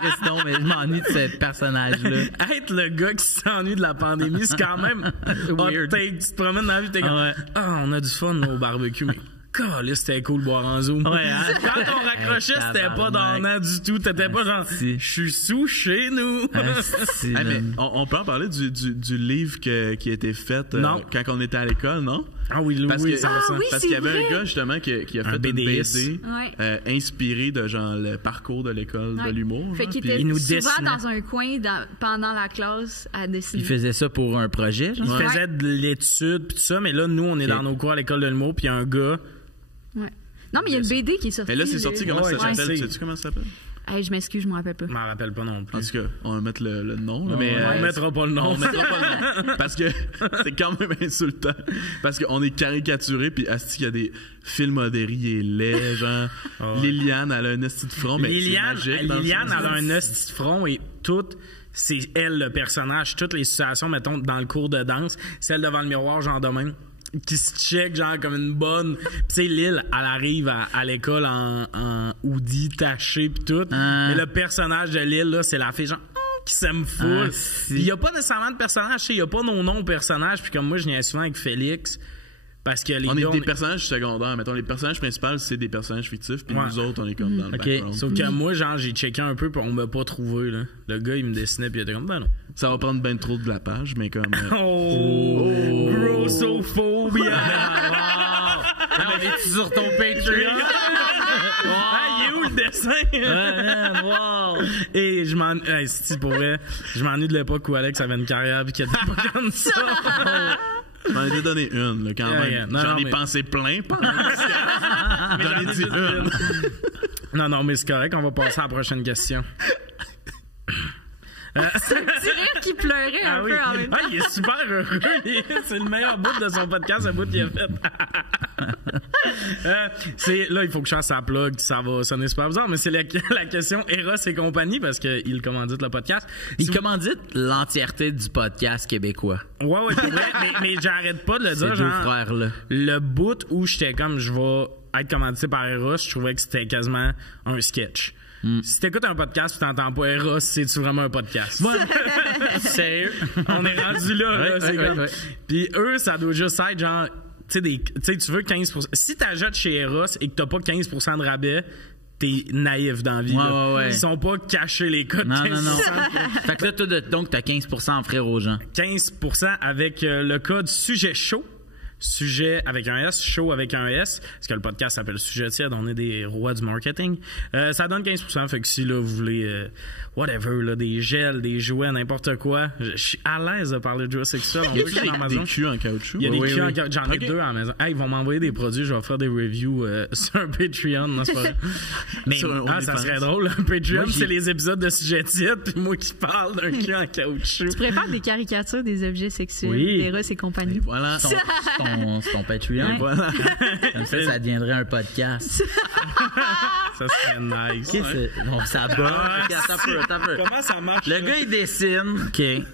Christon, mais je m'ennuie de ce personnage-là. Être le gars qui s'ennuie de la pandémie, c'est quand même weird. Tu te promènes dans la vie, t'es comme, on a du fun au barbecue, mais... Là, c'était cool de boire en zoom. Ouais, hein? Quand on raccrochait, c'était pas donnant du tout. T'étais pas genre, je suis sous chez nous. Mais on peut en parler du livre qui a été fait quand on était à l'école, non? Ah oui, parce qu'il y avait un gars justement qui a fait une BD inspiré de genre le parcours de l'école de l'humour. Fait qu'il était souvent dans un coin pendant la classe à dessiner. Il faisait ça pour un projet, genre? Il faisait de l'étude pis tout ça, mais là, nous, on est dans nos cours à l'école de l'humour, puis il y a un gars... Ouais. Non, mais il y a une BD qui est sortie. Mais là, c'est sorti, comment ça s'appelle? Sais-tu comment ça s'appelle? Hey, je m'excuse, je m'en rappelle pas. Je m'en rappelle pas non plus. En tout cas, on va mettre le nom. Là, mais on mettra pas le nom. On mettra pas le nom. Parce que c'est quand même insultant. Parce qu'on est caricaturé, puis asti, il y a des filmoderies et laid, genre. Liliane, elle a un esti de front, mais Liliane, elle a un esti esti de front et tout. C'est elle le personnage. Toutes les situations, mettons, dans le cours de danse, celle devant le miroir, genre de même, qui se check genre comme une bonne. Tu sais, Lille, elle arrive à l'école en hoodie taché pis tout. Mais le personnage de Lille, là, c'est la fille genre qui s'aime full. Il y a pas nécessairement de personnage, il y a pas nos noms personnages. Puis comme moi, je niaise souvent avec Félix. Parce que les on est des personnages secondaires. Mettons, les personnages principaux, c'est des personnages fictifs. Puis nous autres, on est comme dans le background. Sauf que moi, genre, j'ai checké un peu, puis on m'a pas trouvé, là. Le gars, il me dessinait, puis il était comme, ben non. Ça va prendre ben trop de la page, mais comme... Grossophobia! T'avais-tu sur ton Patreon? Il est où le dessin? Wow! Et je m'ennuie... si, pour vrai, je m'ennuie de l'époque où Alex avait une carrière, puis qu'il était pas comme ça. J'en ai donné une, là, quand même. J'en ai pensé plein. J'en ai dit une. Non, mais c'est correct. On va passer à la prochaine question. C'est un petit rire qui pleurait un peu en même temps. Il est super heureux. C'est le meilleur bout de son podcast, ce bout qu'il a fait. Là, il faut que je fasse sa plug, ça va sonner super bizarre, mais c'est la question Eros et compagnie parce qu'il commandite le podcast. Il commandite l'entièreté du podcast québécois. Ouais, pour vrai, mais j'arrête pas de le dire. Ces deux frères-là. Le bout où j'étais comme, je vais être commandité par Eros, je trouvais que c'était quasiment un sketch. Si t'écoutes un podcast et t'entends pas Eros, c'est-tu vraiment un podcast? Sérieux? On est rendu là, c'est comme... Puis eux, ça doit juste être genre... Tu sais, tu veux 15%. Si t'achètes chez Eros et que t'as pas 15% de rabais, t'es naïf dans la vie. Ouais. Ils sont pas cachés les codes. Non. Fait que là, donc, t'as 15% à offrir aux gens. 15% avec le code sujet chaud. Sujet avec un S, chaud avec un S, parce que le podcast s'appelle Sujet tiède, on est des rois du marketing. Ça donne 15%, fait que si là, vous voulez whatever, là, des gels, des jouets, n'importe quoi, je suis à l'aise de parler de jouets sexuels. On veut dans Amazon. Des culs en caoutchouc. Il y a des culs en caoutchouc. J'en ai 2 à la maison. Hey, ils vont m'envoyer des produits, je vais faire des reviews sur un Patreon. Non, c'est pas vrai. Mais ça serait drôle. Un Patreon, c'est les épisodes de Sujet tiède, puis moi qui parle d'un cul en caoutchouc. Tu pourrais faire des caricatures des objets sexuels, des Eros et compagnie. Voilà. Ton Patreon. Voilà. Comme ça deviendrait un podcast. Ça serait nice. Donc, ça bat. Attends un peu. Comment ça marche? Le gars, il dessine. OK. Ouais.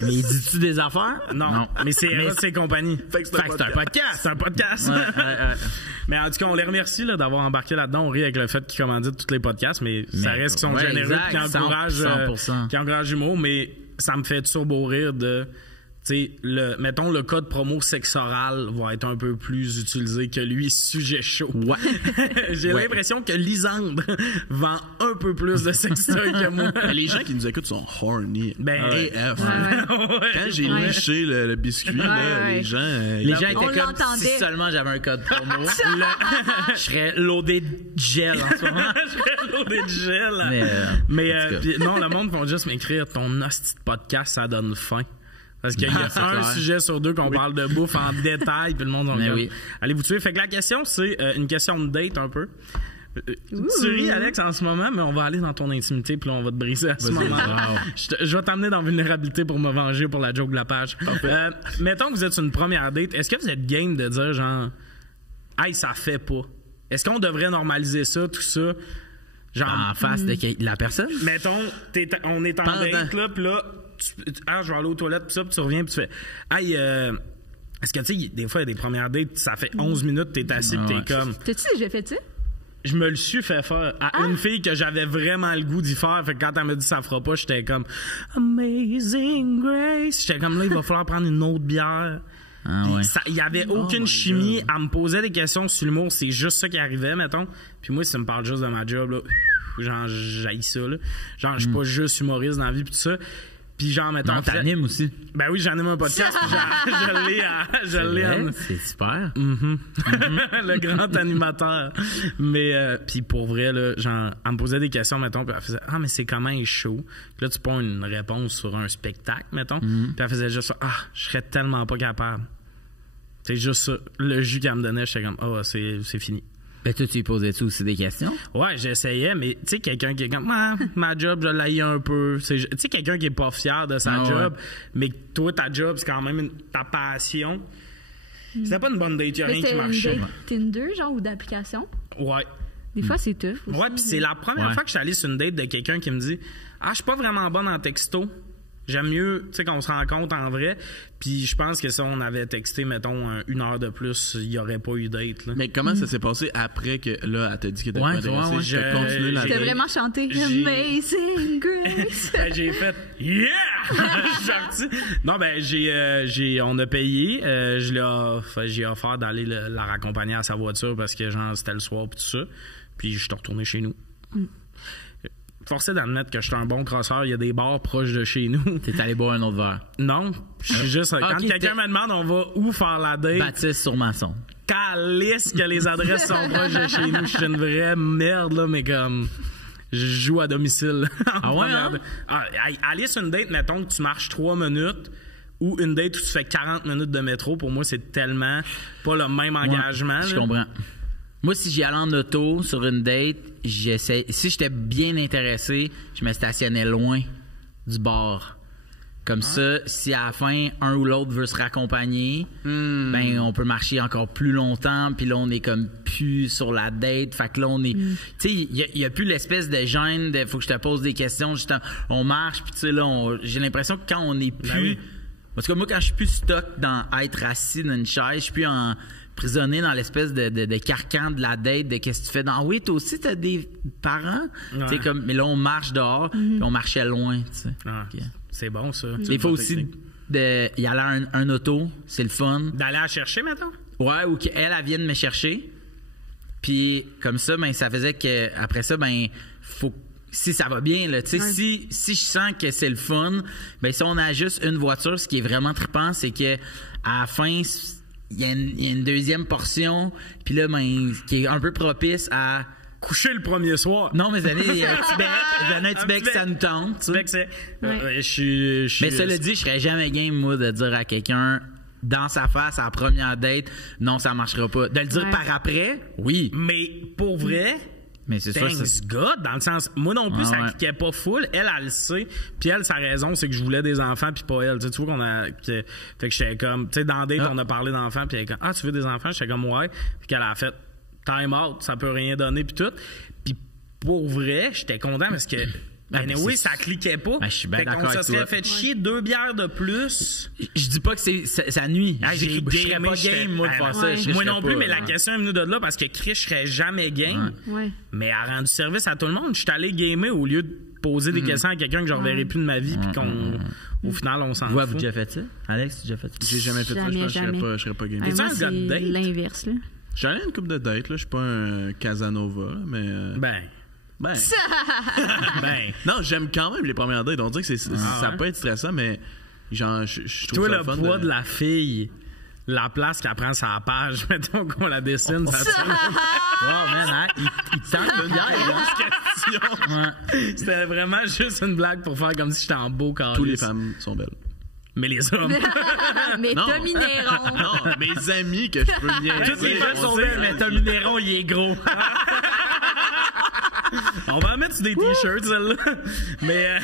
Mais il dit-tu des affaires? Non. Mais c'est Eros et compagnie. Fait que c'est un podcast. C'est un podcast. Mais en tout cas, on les remercie là, d'avoir embarqué là-dedans. On rit avec le fait qu'ils commanditent tous les podcasts, mais ça reste qu'ils sont généreux et qui encouragent l'humour. Mais ça me fait turbo rire de... mettons, le code promo sexe oral va être un peu plus utilisé que lui, sujet chaud. Ouais. J'ai l'impression que Lisandre vend un peu plus de sextoy que moi. Les gens qui nous écoutent sont horny. AF. Quand j'ai liché le biscuit, les gens... les gens étaient comme si seulement j'avais un code promo. Je serais loadé de gel en ce moment. Je serais loadé de gel. Mais non, le monde va juste m'écrire « Ton hostie de podcast, ça donne faim. » Parce qu'il y a un sujet sur 2 qu'on parle de bouffe en détail, puis le monde en dit allez vous tuer. Fait que la question, c'est une question de date un peu. Tu ris, Alex, en ce moment, mais on va aller dans ton intimité, puis là, on va te briser à ce moment-là. Je vais t'amener dans vulnérabilité pour me venger pour la joke de la page. Mettons que vous êtes sur une première date, est-ce que vous êtes game de dire genre hey, ça fait pas? Est-ce qu'on devrait normaliser ça, tout ça? Genre en face de la personne? Mettons, on est en date, là, puis là, je vais aller aux toilettes, puis tu reviens, puis tu fais hey, est-ce que tu sais, des fois, il y a des premières dates, ça fait 11 minutes, t'es assis, puis t'es comme. T'as-tu déjà fait ça? Je me le suis fait faire à une fille que j'avais vraiment le goût d'y faire. Fait que quand elle m'a dit ça fera pas, j'étais comme Amazing Grace. J'étais comme là, il va falloir prendre une autre bière. Il y avait aucune chimie. Elle me posait des questions sur l'humour. C'est juste ça qui arrivait, mettons. Puis moi, si tu me parles juste de ma job, là, genre, j'haïs ça, là. Genre, je suis pas juste humoriste dans la vie, pis tout ça. Puis genre, mettons... Non, t'animes aussi. Ben oui, j'anime un podcast. Je l'ai. C'est super. Le grand animateur. Mais, puis pour vrai, là, genre, elle me posait des questions, mettons, puis elle faisait « Ah, mais c'est comment il est chaud? » Puis là, tu prends une réponse sur un spectacle, mettons. Puis elle faisait juste ça. « Ah, je serais tellement pas capable. » C'est juste ça. Le jus qu'elle me donnait, j'étais comme « Ah, c'est fini. » Ben, toi, tu lui posais-tu aussi des questions? Ouais, j'essayais, mais tu sais, quelqu'un qui est comme, ma job, je l'haïs un peu. Tu sais, quelqu'un qui est pas fier de sa job, mais toi, ta job, c'est quand même ta passion. C'était pas une bonne date, il y a rien qui marchait. Tinder, genre, ou d'application? Ouais. Des fois, c'est tough aussi. Ouais, puis c'est la première fois que je suis allé sur une date de quelqu'un qui me dit, je suis pas vraiment bonne en texto. J'aime mieux, tu sais, qu'on se rencontre en vrai. Puis je pense que si on avait texté, mettons, 1 heure de plus, il n'y aurait pas eu date. Là. Mais comment ça s'est passé après que, là, elle t'a dit qu'elle était pas intéressée? J'ai continué la date. T'as vraiment chanté Amazing Grace. J'ai fait Yeah! Non, ben, on a payé. J'ai offert d'aller la raccompagner à sa voiture parce que, genre, c'était le soir, puis tout ça. Puis je suis retourné chez nous. Forcé d'admettre que je suis un bon crosseur, il y a des bars proches de chez nous. T'es allé boire un autre verre? Non, je suis juste... quand quelqu'un me demande on va où faire la date... Baptiste sur Masson. Calisse que les adresses sont proches de chez nous. Je suis une vraie merde, là, mais comme... Je joue à domicile. Ah ouais, hein? Aller sur une date, mettons que tu marches 3 minutes... ou une date où tu fais 40 minutes de métro, pour moi, c'est tellement pas le même engagement. Je comprends. Moi, si j'y allais en auto sur une date, si j'étais bien intéressé, je me stationnais loin du bar. Comme ça, si à la fin, un ou l'autre veut se raccompagner, ben on peut marcher encore plus longtemps, puis là, on est comme plus sur la date. Fait que là, on est... Tu sais, il y a plus l'espèce de gêne de « faut que je te pose des questions », justement. On marche, puis tu sais, là, j'ai l'impression que quand on est plus... En tout cas, moi, quand je suis plus stock dans être assis dans une chaise, je suis plus emprisonné dans l'espèce de carcan de la date, de qu'est-ce que tu fais dans... Oui, toi aussi, t'as des parents? Ouais. Comme, mais là, on marche dehors, puis on marchait loin, tu sais. Okay. C'est bon, ça. Il faut aussi y aller à un auto, c'est le fun. D'aller la chercher, maintenant? Ouais, ou qu'elle vienne me chercher. Puis, comme ça, ben, ça faisait que après ça, ben, faut... Si ça va bien, là, tu sais, si je sens que c'est le fun, ben si on a juste une voiture, ce qui est vraiment trippant, c'est que à la fin, il y a une deuxième portion, puis là, ben, qui est un peu propice à coucher le premier soir. Non, mais il y a un petit bec, ça nous tente. Mais cela dit, je serais jamais game, moi, de dire à quelqu'un dans sa face à la première date, non, ça marchera pas. De le dire par après, oui. Mais pour vrai... Mais c'est ça, c'est God, dans le sens, moi non plus, ça cliquait pas full. Elle le sait. Puis elle, sa raison, c'est que je voulais des enfants, puis pas elle. Tu vois qu'on a. Fait que j'étais comme. Tu sais, dans date, on a parlé d'enfants, puis elle est comme, tu veux des enfants? J'étais comme, ouais. Puis qu'elle a fait time out, ça peut rien donner, puis tout. Puis pour vrai, j'étais content parce que. Oui, ça cliquait pas. Je suis bien d'accord. On se serait fait chier 2 bières de plus. Je dis pas que ça nuit. J'ai serais pas game, moi, de faire ça. Moi non plus, mais la question est venue de là parce que Chris, je serais jamais game. Mais elle a rendu service à tout le monde. Je suis allé gamer au lieu de poser des questions à quelqu'un que je reverrai plus de ma vie puis au final, on s'en fout. Vous déjà fait ça? Alex, tu as déjà fait ça? J'ai jamais fait ça. Je serais pas game. Moi, c'est l'inverse, là. J'ai une couple de dates, là. Je suis pas un Casanova, mais... Ben. Non, j'aime quand même les premières dates. On dirait que ça peut être stressant, mais genre, je trouve ça fun. Toi, le poids de la fille, la place qu'elle prend sur la page, mettons qu'on la dessine, ça tient. Wow, man, hein? Il tente une C'était vraiment juste une blague pour faire comme si j'étais en beau carré. Toutes les femmes sont belles. Mais les hommes. Mais Tommy Néron. Non, mes amis que je peux bien. Toutes les femmes sont belles, mais Tommy Néron, il est gros. On va en mettre sur des t-shirts, celle-là. Mais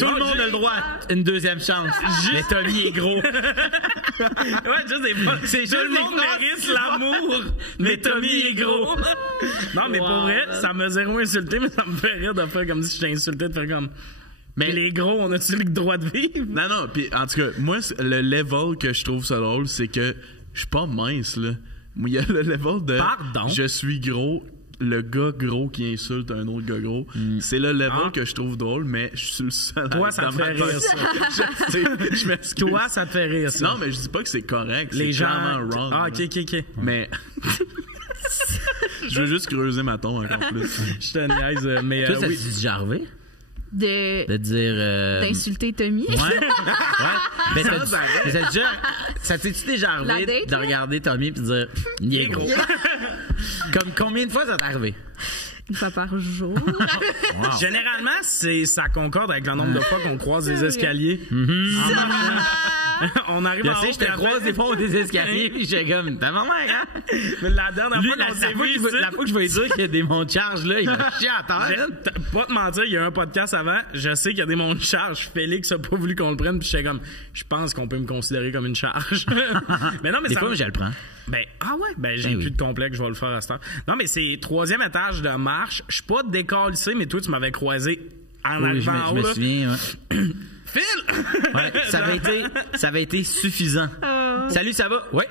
tout le monde a le droit à une deuxième chance. Mais Tommy est gros. Ouais, juste des fois. Tout le monde mérite l'amour. Mais Tommy est gros. Non, mais pour vrai, ça m'a zéro insulté, mais ça me fait rire de faire comme si j'étais insulté, de faire comme. Mais les gros, on a-tu le droit de vivre? Non, puis en tout cas, moi, le level que je trouve ça drôle, c'est que je suis pas mince, là. Il y a le level de. Pardon? Je suis gros. Le gars gros qui insulte un autre gars gros, c'est le level que je trouve drôle, mais je suis le seul. Toi, ça te fait rire, ça. Je m'excuse. Toi, ça te fait rire, ça. Non, mais je dis pas que c'est correct. Les c'est gens. Clairement wrong. Ah, ok. Mais. Je veux juste creuser ma tombe encore plus. Je te niaise, mais. Toi, ça se dit Jarvé? De dire. D'insulter Tommy. Ouais. Mais ça t'es-tu déjà arrivé de regarder Tommy et de dire il est gros? Comme combien de fois ça t'est arrivé? Une fois par jour. Wow. Généralement, ça concorde avec le nombre de fois qu'on croise les escaliers. On arrive à je te croise des fois des escaliers puis j'ai comme ta maman, hein? Mais la dernière fois qu'on s'est vu, la fois que je vais lui dire qu'il y a des monts de charge là, il va chier à terre. Pas te mentir, il y a un podcast avant, je sais qu'il y a des monts de charge. Félix a pas voulu qu'on le prenne puis j'étais comme je pense qu'on peut me considérer comme une charge. Mais non, mais des fois, je le prends. J'ai plus de complexe, je vais le faire à cette heure. Non, mais c'est 3e étage de marche. Je suis pas décalissé, mais toi, tu m'avais croisé en arrivant en haut. Je me souviens, ouais. Phil! Ouais, ça avait été suffisant. Salut, ça va? Ouais.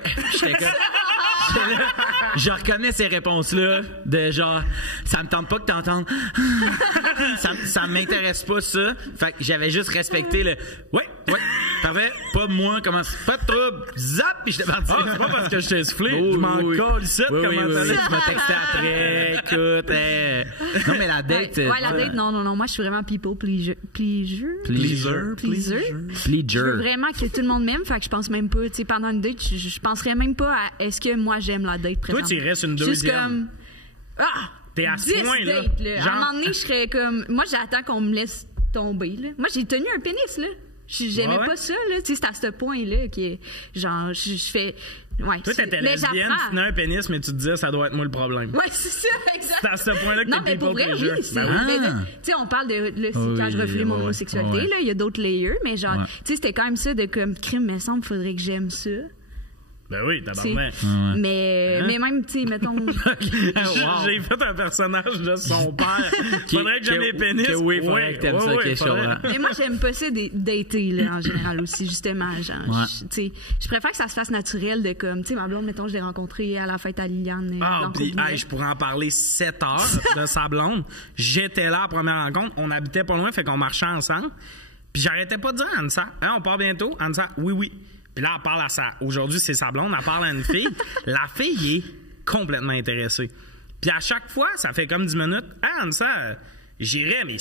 Je reconnais ces réponses-là de genre, ça me tente pas que t'entendes. ça m'intéresse pas, ça. Fait que j'avais juste respecté le ouais, parfait, pas moi, pas de trouble, zap, puis j'étais parti. Ah, c'est pas parce que je t'ai soufflé, je m'en colle ici, tu m'as texté après, écoute, Non, mais la date. La date, non, moi, je suis vraiment people pleaser. Je veux vraiment que tout le monde m'aime, fait que je pense même pas, tu sais, pendant une date, je penserais même pas à est-ce que moi j'aime la date présente. Toi, tu restes une deuxième. Juste comme. T'es à ce point, là. Genre... À un moment donné, je serais comme. Moi, j'attends qu'on me laisse tomber, là. Moi, j'ai tenu un pénis, là. J'aimais pas ça, là. Tu sais, c'est à ce point-là que, genre, je fais... Ouais, toi, t'étais lesbienne, tu tenais un pénis, mais tu te disais, ça doit être moi le problème. Ouais, c'est ça, exact. C'est à ce point-là que non, mais pour vrai, oui. Tu sais, on parle de quand je reflète mon homosexualité, là, il y a d'autres layers, mais genre, tu sais, c'était quand même ça de comme crime, me semble, faudrait que j'aime ça. Ben oui, tabarnak. Mais même, tu sais, mettons... J'ai fait un personnage de son père. Faudrait que j'aime les pénis. Oui, faudrait que t'aimes ça, quelque chose. Mais moi, j'aime pas ça dater, là, en général aussi, justement. Genre, tu sais, je préfère que ça se fasse naturel de comme, tu sais, ma blonde, mettons, je l'ai rencontrée à la fête à Liliane. Puis, je pourrais en parler 7 heures de sa blonde. J'étais là à la première rencontre. On habitait pas loin, fait qu'on marchait ensemble. Puis j'arrêtais pas de dire à Anissa, on part bientôt. Anissa, oui. Puis là, elle parle à ça. Aujourd'hui, c'est sa blonde. Elle parle à une fille. La fille est complètement intéressée. Puis à chaque fois, ça fait comme 10 minutes. Anissa, j'irais, mais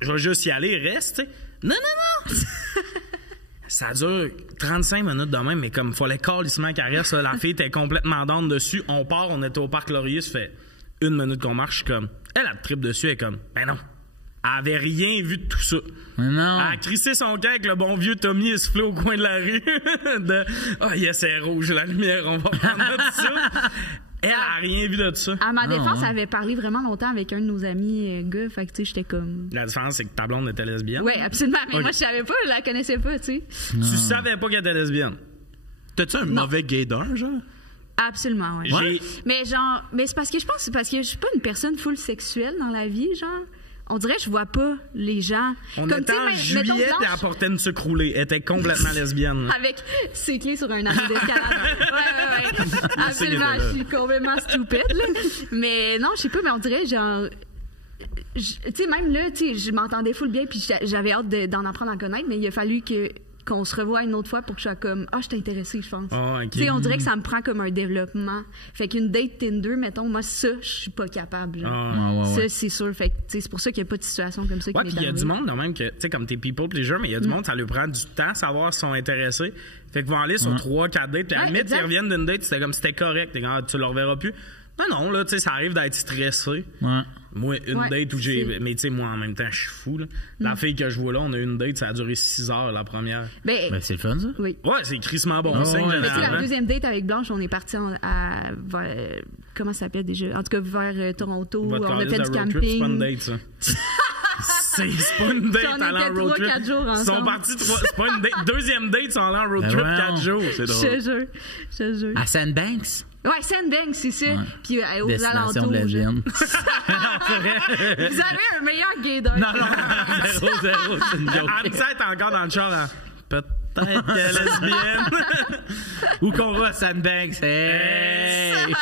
je vais juste y aller, reste, tu sais. Non. Ça dure 35 minutes de même, mais comme il fallait calissement qu'elle reste, la fille était complètement down dessus. On part, on était au Parc Laurier, ça fait 1 minute qu'on marche. Je suis comme, elle a le trip dessus, elle est comme, ben non. Elle avait rien vu de tout ça. Non. Elle a crissé son camp avec le bon vieux Tommy essoufflé au coin de la rue. C'est rouge, la lumière, on va prendre tout ça. Elle a rien vu de ça. À ma défense, elle avait parlé vraiment longtemps avec un de nos amis gars. Fait que, tu sais, j'étais comme... La différence, c'est que ta blonde était lesbienne. Oui, absolument. Mais moi, je savais pas, je la connaissais pas, tu sais. Tu savais pas qu'elle était lesbienne? T'as-tu un mauvais gaydar, genre? Absolument, oui. Mais genre... Mais c'est parce que je pense... C'est parce que je suis pas une personne full sexuelle dans la vie, genre... On dirait que je vois pas les gens. On était en juillet et elle portait une sucre roulée. Elle était complètement lesbienne. Avec ses clés sur un arbre d'escalade. Ouais. Absolument, je suis complètement stupide, là. Mais non, je sais pas, mais on dirait genre... Tu sais, même là, tu sais, je m'entendais full bien puis j'avais hâte d'en apprendre à connaître, mais il a fallu qu'on se revoie une autre fois pour que je sois comme je suis intéressée, je pense. Tu sais, on dirait que ça me prend comme un développement. Fait qu'une date Tinder, mettons, moi ça je suis pas capable. Ça c'est sûr. Fait que c'est pour ça qu'il y a pas de situation comme ça qui m'est arrivée. Il y a du monde quand même que tu sais comme t'es people pleaser, mais il y a du monde ça lui prend du temps à savoir s'ils sont intéressés. Fait qu'ils vont aller sur 3-4 dates, puis à la limite ils reviennent d'une date, c'était comme c'était correct, tu le reverras plus. Non, là, tu sais, ça arrive d'être stressé. Moi, une date où j'ai... Mais tu sais, moi, en même temps, je suis fou, là. La fille que je vois là, on a eu une date, ça a duré 6 heures, la première. Ben, c'est le fun, ça? Oui. Ouais, c'est crissement bon signe. Mais la deuxième date avec Blanche, on est parti vers... comment ça s'appelle déjà? En tout cas, vers Toronto. On a fait du camping. C'est pas une date, ça. C'est pas une date allant en road trip. 3-4 jours ensemble. Ils sont partis c'est pas une date. Deuxième date, ils sont allés en road trip 4 jours. C'est drôle. Je te jure. À Sandbanks? Ouais, Sandbanks, c'est ça. Puis aux destination alentours. De lesbienne. Vous avez un meilleur gaydar. Non, zéro, c'est une joke. Anissa est encore dans le char, là. Peut-être qu'elle est lesbienne. Où qu'on va à Sandbanks? Hey!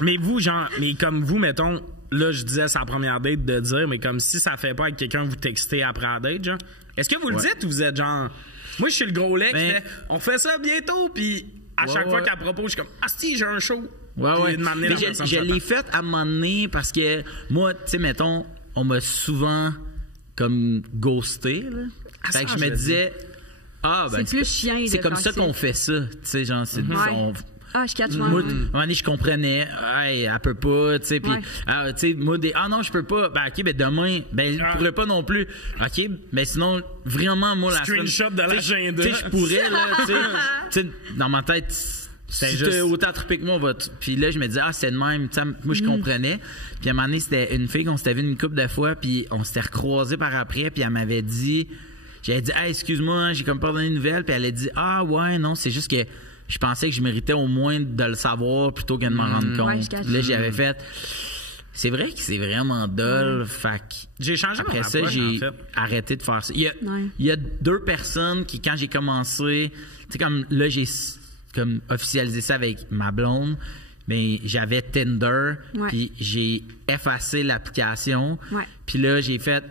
Mais vous, genre, mais comme vous, mettons, là, je disais sa première date de dire, mais comme si ça fait pas avec quelqu'un, vous textez après la date, genre. Est-ce que vous le dites ou vous êtes genre. Moi, je suis le gros lait qui fait on fait ça bientôt, puis à chaque fois qu'elle propose, je suis comme si j'ai un show. Ouais. Mais je l'ai fait à un moment donné parce que moi, tu sais, mettons, on m'a souvent comme ghosté. Là. Fait que je me disais, c'est plus chiant. C'est comme ça qu'on fait ça. Tu sais, genre, c'est je catch moi. À un moment donné, je comprenais, elle peut pas, tu sais, puis, tu sais, moi, non, je peux pas. Ben, OK, ben, demain, ben, je pourrais pas non plus. OK, ben, sinon, vraiment, moi, la screenshot de l'agenda. Tu sais, je pourrais, là, tu sais, dans ma tête, c'est juste autant trippé que moi. Puis là, je me disais, c'est de même. Moi, je comprenais. Puis à un moment donné, c'était une fille qu'on s'était vu une couple de fois, puis on s'était recroisés par après, puis elle m'avait dit, j'avais dit, excuse-moi, j'ai comme pas donné de nouvelles, puis elle a dit, ouais, non, c'est juste que je pensais que je méritais au moins de le savoir plutôt que de m'en rendre compte. Là, j'avais fait. C'est vrai que c'est vraiment dull. Fait que j'ai changé après ça, j'ai arrêté de faire ça. Il y a 2 personnes qui, quand j'ai commencé, tu sais, comme là, j'ai comme officialisé ça avec ma blonde, mais j'avais Tinder, puis j'ai effacé l'application. Puis là, j'ai fait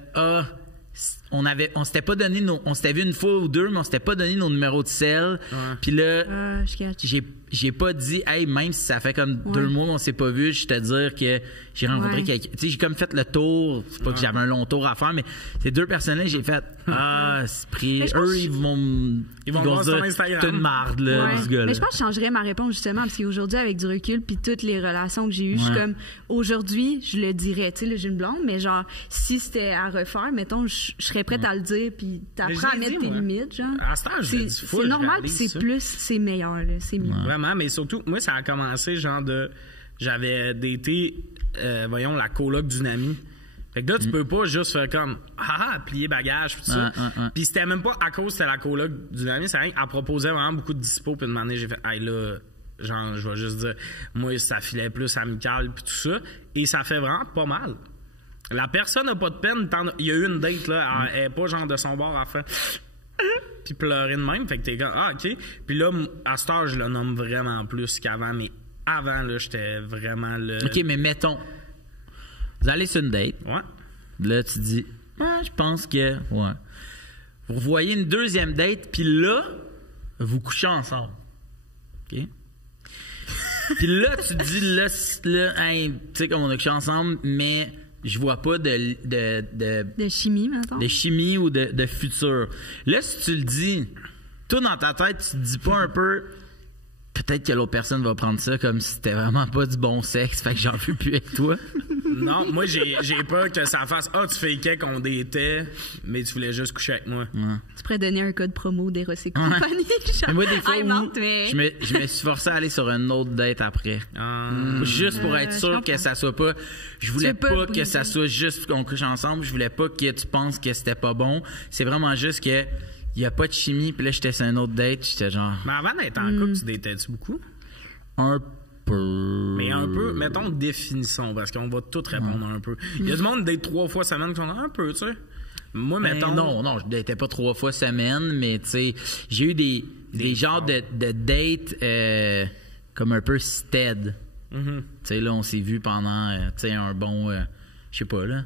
on s'était pas donné on s'était vu une fois ou deux, mais on s'était pas donné nos numéros de sel. Puis là, j'ai pas dit, hey, même si ça fait comme 2 mois qu'on s'est pas vu, je te dire que j'ai rencontré quelqu'un. Tu sais, j'ai comme fait le tour. C'est pas que j'avais un long tour à faire, mais ces 2 personnes-là, j'ai fait, c'est pris. Eux, ils vont voir dire, son Instagram. t'as une marde, là, ce gars-là. Mais je pense que je changerais ma réponse, justement, parce qu'aujourd'hui, avec du recul, puis toutes les relations que j'ai eues, je suis comme, aujourd'hui, je le dirais, tu sais, j'ai une blonde, mais genre, si c'était à refaire, mettons, je serais prête à le dire, puis t'apprends à mettre tes limites, genre. À ce temps, c'est normal, puis c'est meilleur, là, c'est mieux. Vraiment, mais surtout, moi, ça a commencé, genre, j'avais daté, voyons, la coloc d'une amie. Fait que là, tu peux pas juste faire comme, plier bagage, pis tout ça. Puis c'était même pas à cause de la coloc d'une amie, c'est rien qu'elle proposait vraiment beaucoup de dispo, puis de manière, j'ai fait, là, genre, je vais juste dire, moi, ça filait plus amical, puis tout ça. Et ça fait vraiment pas mal. La personne n'a pas de peine. Il y a eu une date, là, elle est pas genre de son bord à faire puis pleurer de même. Fait que t'es comme, OK. Puis là, à cette heure, je le nomme vraiment plus qu'avant. Mais avant, là, j'étais vraiment le... OK, mais mettons, vous allez sur une date. Ouais. Là, tu dis, je pense que... Ouais. Vous voyez une deuxième date, puis là, vous couchez ensemble. OK? Puis là, tu dis, là hey, tu sais, comme on a couché ensemble, mais... Je vois pas de chimie, maintenant. De chimie ou de futur. Là, si tu le dis, toi, dans ta tête, tu te dis pas un peu... Peut-être que l'autre personne va prendre ça comme si c'était vraiment pas du bon sexe, fait que j'en veux plus avec toi. Non, moi, j'ai peur que ça fasse « tu fakais qu'on datait, mais tu voulais juste coucher avec moi. » Tu pourrais donner un code promo d'Eros et compagnie. Mais moi, des fois, je me suis forcé à aller sur une autre date après. Juste pour être sûr que ça soit pas... Je voulais pas que ça soit juste qu'on couche ensemble. Je voulais pas que tu penses que c'était pas bon. C'est vraiment juste que il n'y a pas de chimie. Puis là, j'étais sur une autre date. J'étais genre... Mais avant d'être en couple, tu datais-tu beaucoup? Un peu. Mais un peu, mettons, définissons, parce qu'on va tout répondre un peu. Il y a du monde qui date 3 fois semaine qui sont un peu, tu sais. Moi, mettons... Non, je datais pas 3 fois semaine, mais tu sais, j'ai eu des genres de dates comme un peu stead. Tu sais, là, on s'est vu pendant, tu sais, un bon... je sais pas, là,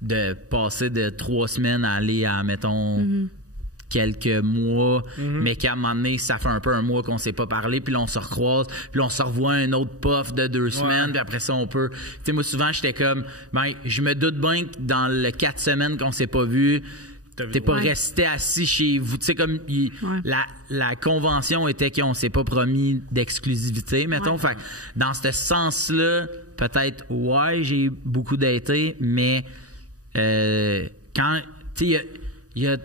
de passer de 3 semaines à aller à, mettons... quelques mois, mais qu'à un moment donné, ça fait un peu un mois qu'on s'est pas parlé, puis là, on se recroise, puis là, on se revoit un autre puff de 2 semaines, puis après ça, on peut... Tu sais, moi, souvent, j'étais comme, je me doute bien que dans les 4 semaines qu'on s'est pas vu, t'es pas resté assis chez vous. Tu sais, comme, la convention était qu'on s'est pas promis d'exclusivité, mettons. Fait que dans ce sens-là, peut-être, j'ai beaucoup daté, mais quand... Tu sais, il y a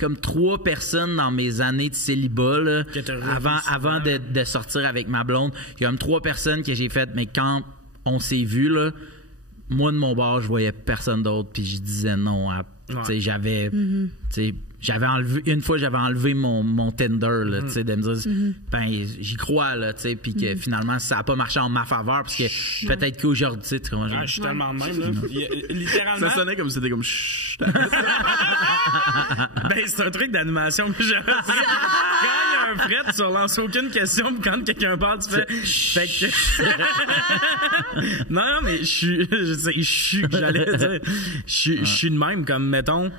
comme 3 personnes dans mes années de célibat, là, avant de sortir avec ma blonde. Il y a comme 3 personnes que j'ai faites, mais quand on s'est vu, là, moi, de mon bord, je voyais personne d'autre, puis je disais non à... J'avais enlevé... Une fois, j'avais enlevé mon Tinder, là, de me dire... j'y crois, là, puis que finalement, ça n'a pas marché en ma faveur, parce que peut-être qu'aujourd'hui, tu sais comment je suis tellement de même, là. Littéralement... Ça sonnait comme si c'était comme... C'est un truc d'animation que j'ai. Quand il y a un fret, tu relances aucune question, puis quand quelqu'un parle, tu fais... Non, mais je suis de même, comme, mettons,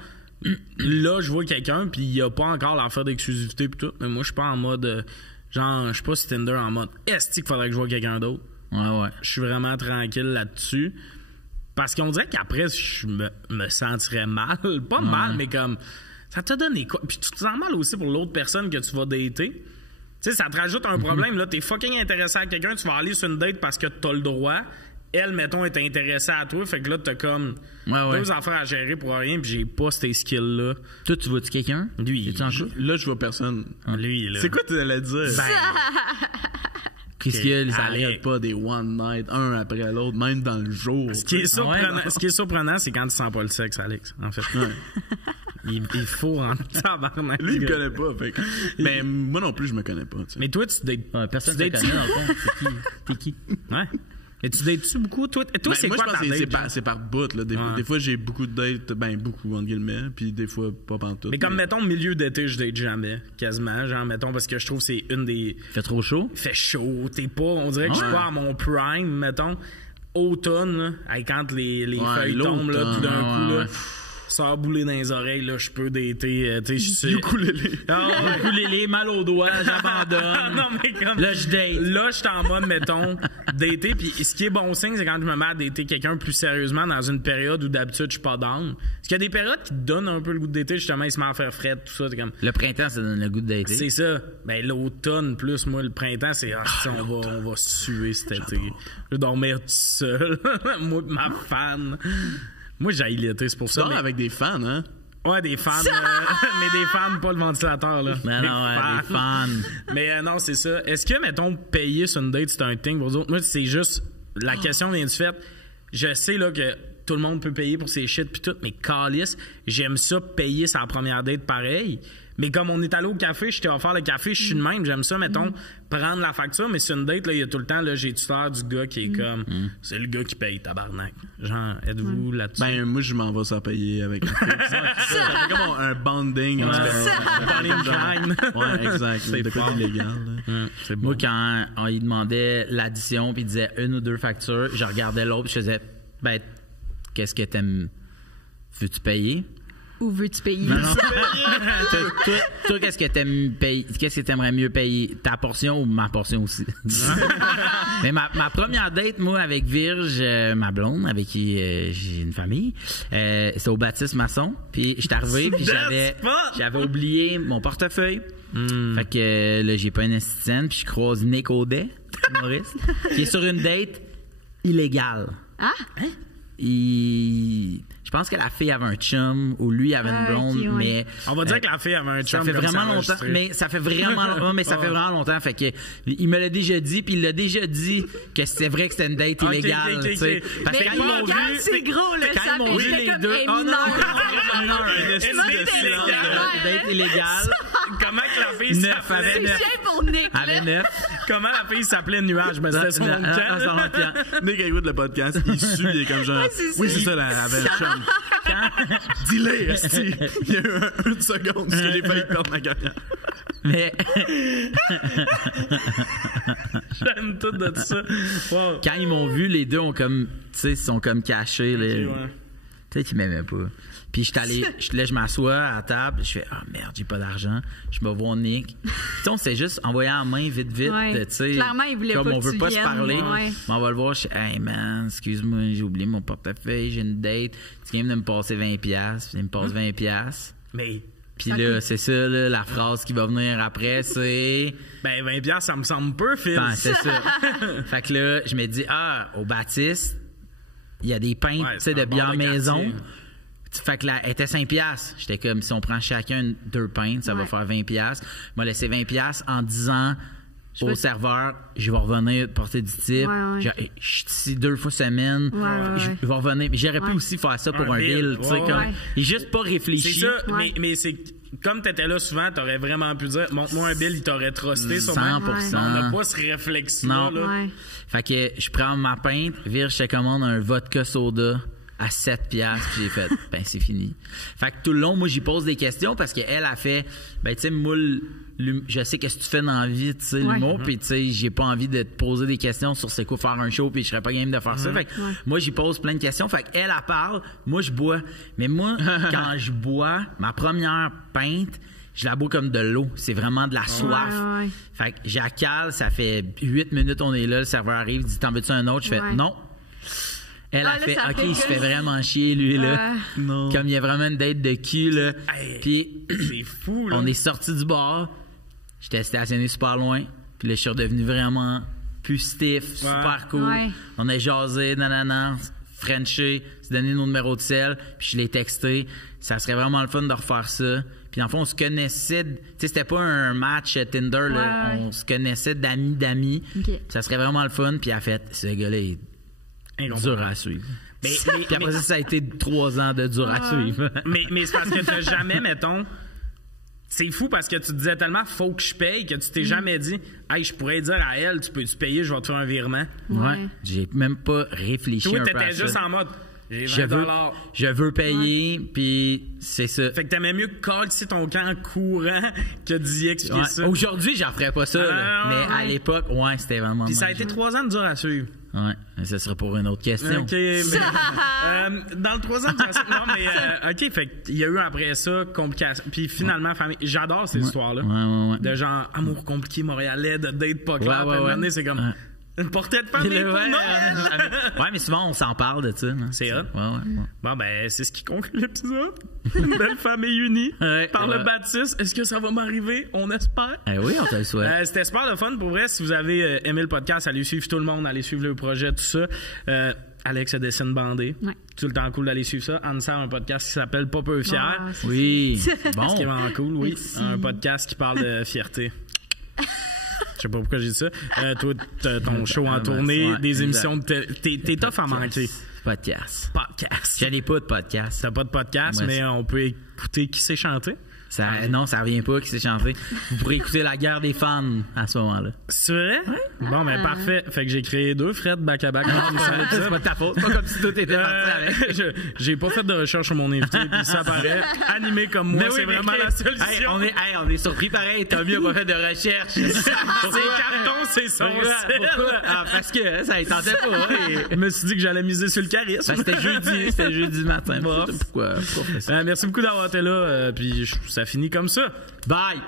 là, je vois quelqu'un, puis il n'y a pas encore l'affaire d'exclusivité, puis tout, mais moi, je suis pas en mode, genre, je suis pas sur Tinder en mode, est-ce qu'il faudrait que je vois quelqu'un d'autre? Ouais. Je suis vraiment tranquille là-dessus. Parce qu'on dirait qu'après, je me sentirais mal. Pas mal, mais comme... Ça t'a donné quoi? Puis tu te sens mal aussi pour l'autre personne que tu vas dater. Tu sais, ça te rajoute un problème. Là, t'es fucking intéressé à quelqu'un, tu vas aller sur une date parce que t'as le droit. Elle, mettons, est intéressée à toi. Fait que là, t'as comme 2 affaires à gérer pour rien, puis j'ai pas ces skills-là. Toi, tu vois-tu quelqu'un? Lui. Là, je vois personne. Lui, là. C'est quoi tu allais dire? Qu'est-ce qu'il y a, ça arrête pas des one night, un après l'autre, même dans le jour. Ce qui est surprenant, c'est quand tu sens pas le sexe, Alex, en fait. Il faut en tabarnak. Lui, il me connaît pas. Fait. Mais moi non plus, je me connais pas. T'sais. Mais toi, tu dates... personne ne te connaît, dans le fond. T'es qui? Ouais. Mais tu dates-tu beaucoup? Toi, c'est moi, quoi je pense ta date? C'est par bout. Là. Des fois, j'ai beaucoup de dates, beaucoup, entre guillemets, puis des fois, pas pantoute. Mais comme, mettons, milieu d'été, je date jamais, quasiment. Genre, mettons, parce que je trouve que c'est une des... Fait trop chaud? Fait chaud. T'es pas... On dirait que je suis pas à mon prime, mettons. Automne, là, quand les feuilles tombent, là, tout d'un coup, là... sors bouler dans les oreilles, là, je peux dater, tu sais, ukulélé. Ukulélé, mal aux doigts, j'abandonne. Non, mais comme. Là, je date. Là, je suis en mode, mettons, dater. Puis ce qui est bon signe, c'est quand je me mets à dater quelqu'un plus sérieusement dans une période où d'habitude, je suis pas down. Parce qu'il y a des périodes qui te donnent un peu le goût de dater, justement, il se met à faire fret, tout ça. Comme... Le printemps, ça donne le goût de dater. C'est ça. Ben, l'automne, plus, moi, le printemps, c'est, on va suer cet été. Je vais dormir tout seul. Moi, ma fan. Moi, j'haïs l'été, c'est pour ça. Mais... avec des fans, hein? Ouais, des fans. Mais des fans, pas le ventilateur, là. Des fans. Mais non, c'est ça. Est-ce que, mettons, payer sur une date, c'est un thing pour vous autres? Moi, c'est juste... La question vient du fait... Je sais, là, que tout le monde peut payer pour ses shit pis tout, mais calice, j'aime ça payer sa première date pareil. Mais comme on est allé au café, je t'ai offert le café, je suis de même, j'aime ça, mettons, prendre la facture, mais sur une date, là, il y a tout le temps, là, j'ai tuteur du gars qui est comme, c'est le gars qui paye, tabarnak. Genre, êtes-vous là-dessus? Ben, moi, je m'en vais sans payer avec la fille. Ça fait comme un bonding. Ouais, exact. C'est de quoi illégal. C'est bon. Moi, quand on lui demandait l'addition, puis il disait une ou deux factures, je regardais l'autre, je faisais, ben, qu'est-ce que t'aimes? Veux-tu payer? Ou veux-tu payer? Non. toi, qu'est-ce que t'aimes payer? Qu'est-ce que t'aimerais mieux payer? Ta portion ou ma portion aussi? Mais ma première date, moi, avec Virge, ma blonde, avec qui j'ai une famille, c'était au baptiste maçon. Puis j'étais arrivé, puis j'avais oublié mon portefeuille. Fait que là, j'ai pas un assistant, puis je croise Nick Audet, humoriste, qui est sur une date illégale. Ah? Hein? Je pense que la fille avait un chum ou lui avait une blonde, okay, mais on va dire que la fille avait un chum. Ça fait vraiment longtemps, mais ça fait vraiment longtemps. Fait que il me l'a déjà dit, puis il l'a déjà dit que c'était vrai que c'était une date illégale. Okay. Parce que quand ils m'ont vu, c'est gros là, ça fait juste comme les date illégale. Comment que la fille s'appelait? Avait 9. Comment la fille s'appelait Nuage? Ben c'était son camp. Nick écoute le podcast, il suit, il est comme genre. Oui, c'est ça, elle avait un chum. Dis-le, esti. Il y a eu une seconde que j'ai failli perdre ma carrière. Mais. J'aime tout de ça. Wow. Quand ils m'ont vu, les deux ont comme. Tu sais, sont comme cachés. Okay, ouais. Peut-être qu'ils m'aimaient pas. Puis je m'assois à la table, je fais merde, j'ai pas d'argent. Je me vois Nick. Puis on s'est juste envoyé en main vite, tu sais. Clairement, il voulait comme pas on veut pas se parler. Ouais. Mais on va le voir, je fais hey man, excuse-moi, j'ai oublié mon portefeuille, j'ai une date. Tu viens de me passer 20$, puis il me passe 20$. Mais puis là, c'est ça, là, la phrase qui va venir après, c'est... Ben, 20$, ça me semble peu, Phil. Ben, c'est ça. Fait que là, je me dis, au Baptiste, il y a des pintes, tu sais, de bière maison. Fait que là, elle était 5$. J'étais comme, si on prend chacun 2 pintes, ça va faire 20$. M'a laissé 20$ en disant au serveur, je vais revenir porter du type. Je suis ici 2 fois semaine. Je vais revenir. Mais j'aurais pu aussi faire ça pour un bill. Tu sais, comme, il est juste pas réfléchi. C'est ça, mais c'est... Comme t'étais là souvent, t'aurais vraiment pu dire montre-moi un bill, il t'aurait trusté 100%. On n'a pas ce réflexe-là. Non. Fait que je prends ma pinte, je te commande un vodka soda à 7$, puis j'ai fait, ben c'est fini. Fait que tout le long, moi, j'y pose des questions parce qu'elle a fait, ben tu sais, moi, je sais qu'est-ce que tu fais dans la vie, tu sais, l'humour, puis tu sais, j'ai pas envie de te poser des questions sur c'est quoi faire un show, puis je serais pas game de faire ça. Fait que moi, j'y pose plein de questions. Fait qu'elle, elle parle, moi, je bois. Mais moi, quand je bois, ma première pinte, je la bois comme de l'eau. C'est vraiment de la soif. Fait que j'accale, ça fait 8 minutes, on est là, le serveur arrive, il dit, t'en veux-tu un autre? Je fais, non. Elle a fait, OK, il se fait vraiment chier, lui, là. Comme il y a vraiment une date de cul, là. Puis, c'est fou, là. On est sorti du bar. J'étais stationné super loin. Puis là, je suis redevenu vraiment plus stiff, super cool. On a jasé, nanana, frenché, s'est donné nos numéros de sel. Puis je l'ai texté. Ça serait vraiment le fun de refaire ça. Puis en fait, on se connaissait. Tu sais, c'était pas un match Tinder, là. On se connaissait d'amis. Okay. Ça serait vraiment le fun. Puis elle a fait, ce gars-là est dur à suivre. Puis après ça a été 3 ans de dur à suivre. mais c'est parce que t'as jamais, mettons... C'est fou parce que tu te disais tellement faut que je paye que tu t'es jamais dit hey, je pourrais dire à elle, tu peux-tu payer, je vais te faire un virement. J'ai même pas réfléchi. Toi, un peu à ça. t'étais juste en mode j'ai 20$. Je veux payer, puis c'est ça. Fait que t'aimais mieux casser ton camp courant que d'y expliquer ça. Aujourd'hui, j'en ferais pas ça, mais à l'époque, c'était vraiment. Puis ça a été 3 ans de dur à suivre. Ouais, mais ça sera pour une autre question. OK, mais, dans le troisième... non, mais... OK, fait qu'il y a eu après ça, complication. Puis finalement, famille... J'adore ces histoires-là. Ouais. De genre, amour compliqué montréalais, de date pas clair. Ouais. C'est comme... Une portée de famille pour Noël! Ouais, mais souvent, on s'en parle de ça. C'est hot. Ouais. Bon, ben, c'est ce qui conclut l'épisode. Une belle famille unie par le baptiste. Est-ce que ça va m'arriver? On espère. Oui, on te le souhaite. C'était super le fun. Pour vrai, si vous avez aimé le podcast, allez suivre tout le monde, allez suivre le projet, tout ça. Alex dessine bandé. Ouais. Tout le temps cool d'aller suivre ça. Anne a un podcast qui s'appelle Pas peu fier. Oui. Bon. Ce qui est vraiment cool, oui. Merci. Un podcast qui parle de fierté. Je sais pas pourquoi j'ai dit ça. Toi, ton show en tournée, des émissions, t'es tough à manquer. Podcast. Je n'ai pas de podcast. T'as pas de podcast, mais on peut écouter qui sait chanter. Non, ça revient pas qui sait chanter. Vous pourrez écouter La guerre des fans à ce moment-là. C'est vrai? Ouais. Bon, ben parfait. Fait que j'ai créé 2 Fred back-à-back. C'est pas de ta faute. Pas comme si tout était parti avec. J'ai pas fait de recherche sur mon invité, puis ça paraît. Animé comme moi, c'est vraiment la solution. On est surpris pareil. Tommy a pas fait de recherche. C'est carton, c'est son parce que ça ne tentait pas. Je me suis dit que j'allais miser sur le charisme. C'était jeudi matin. Pourquoi? Merci beaucoup d'avoir été là. Puis ça finit comme ça. Bye!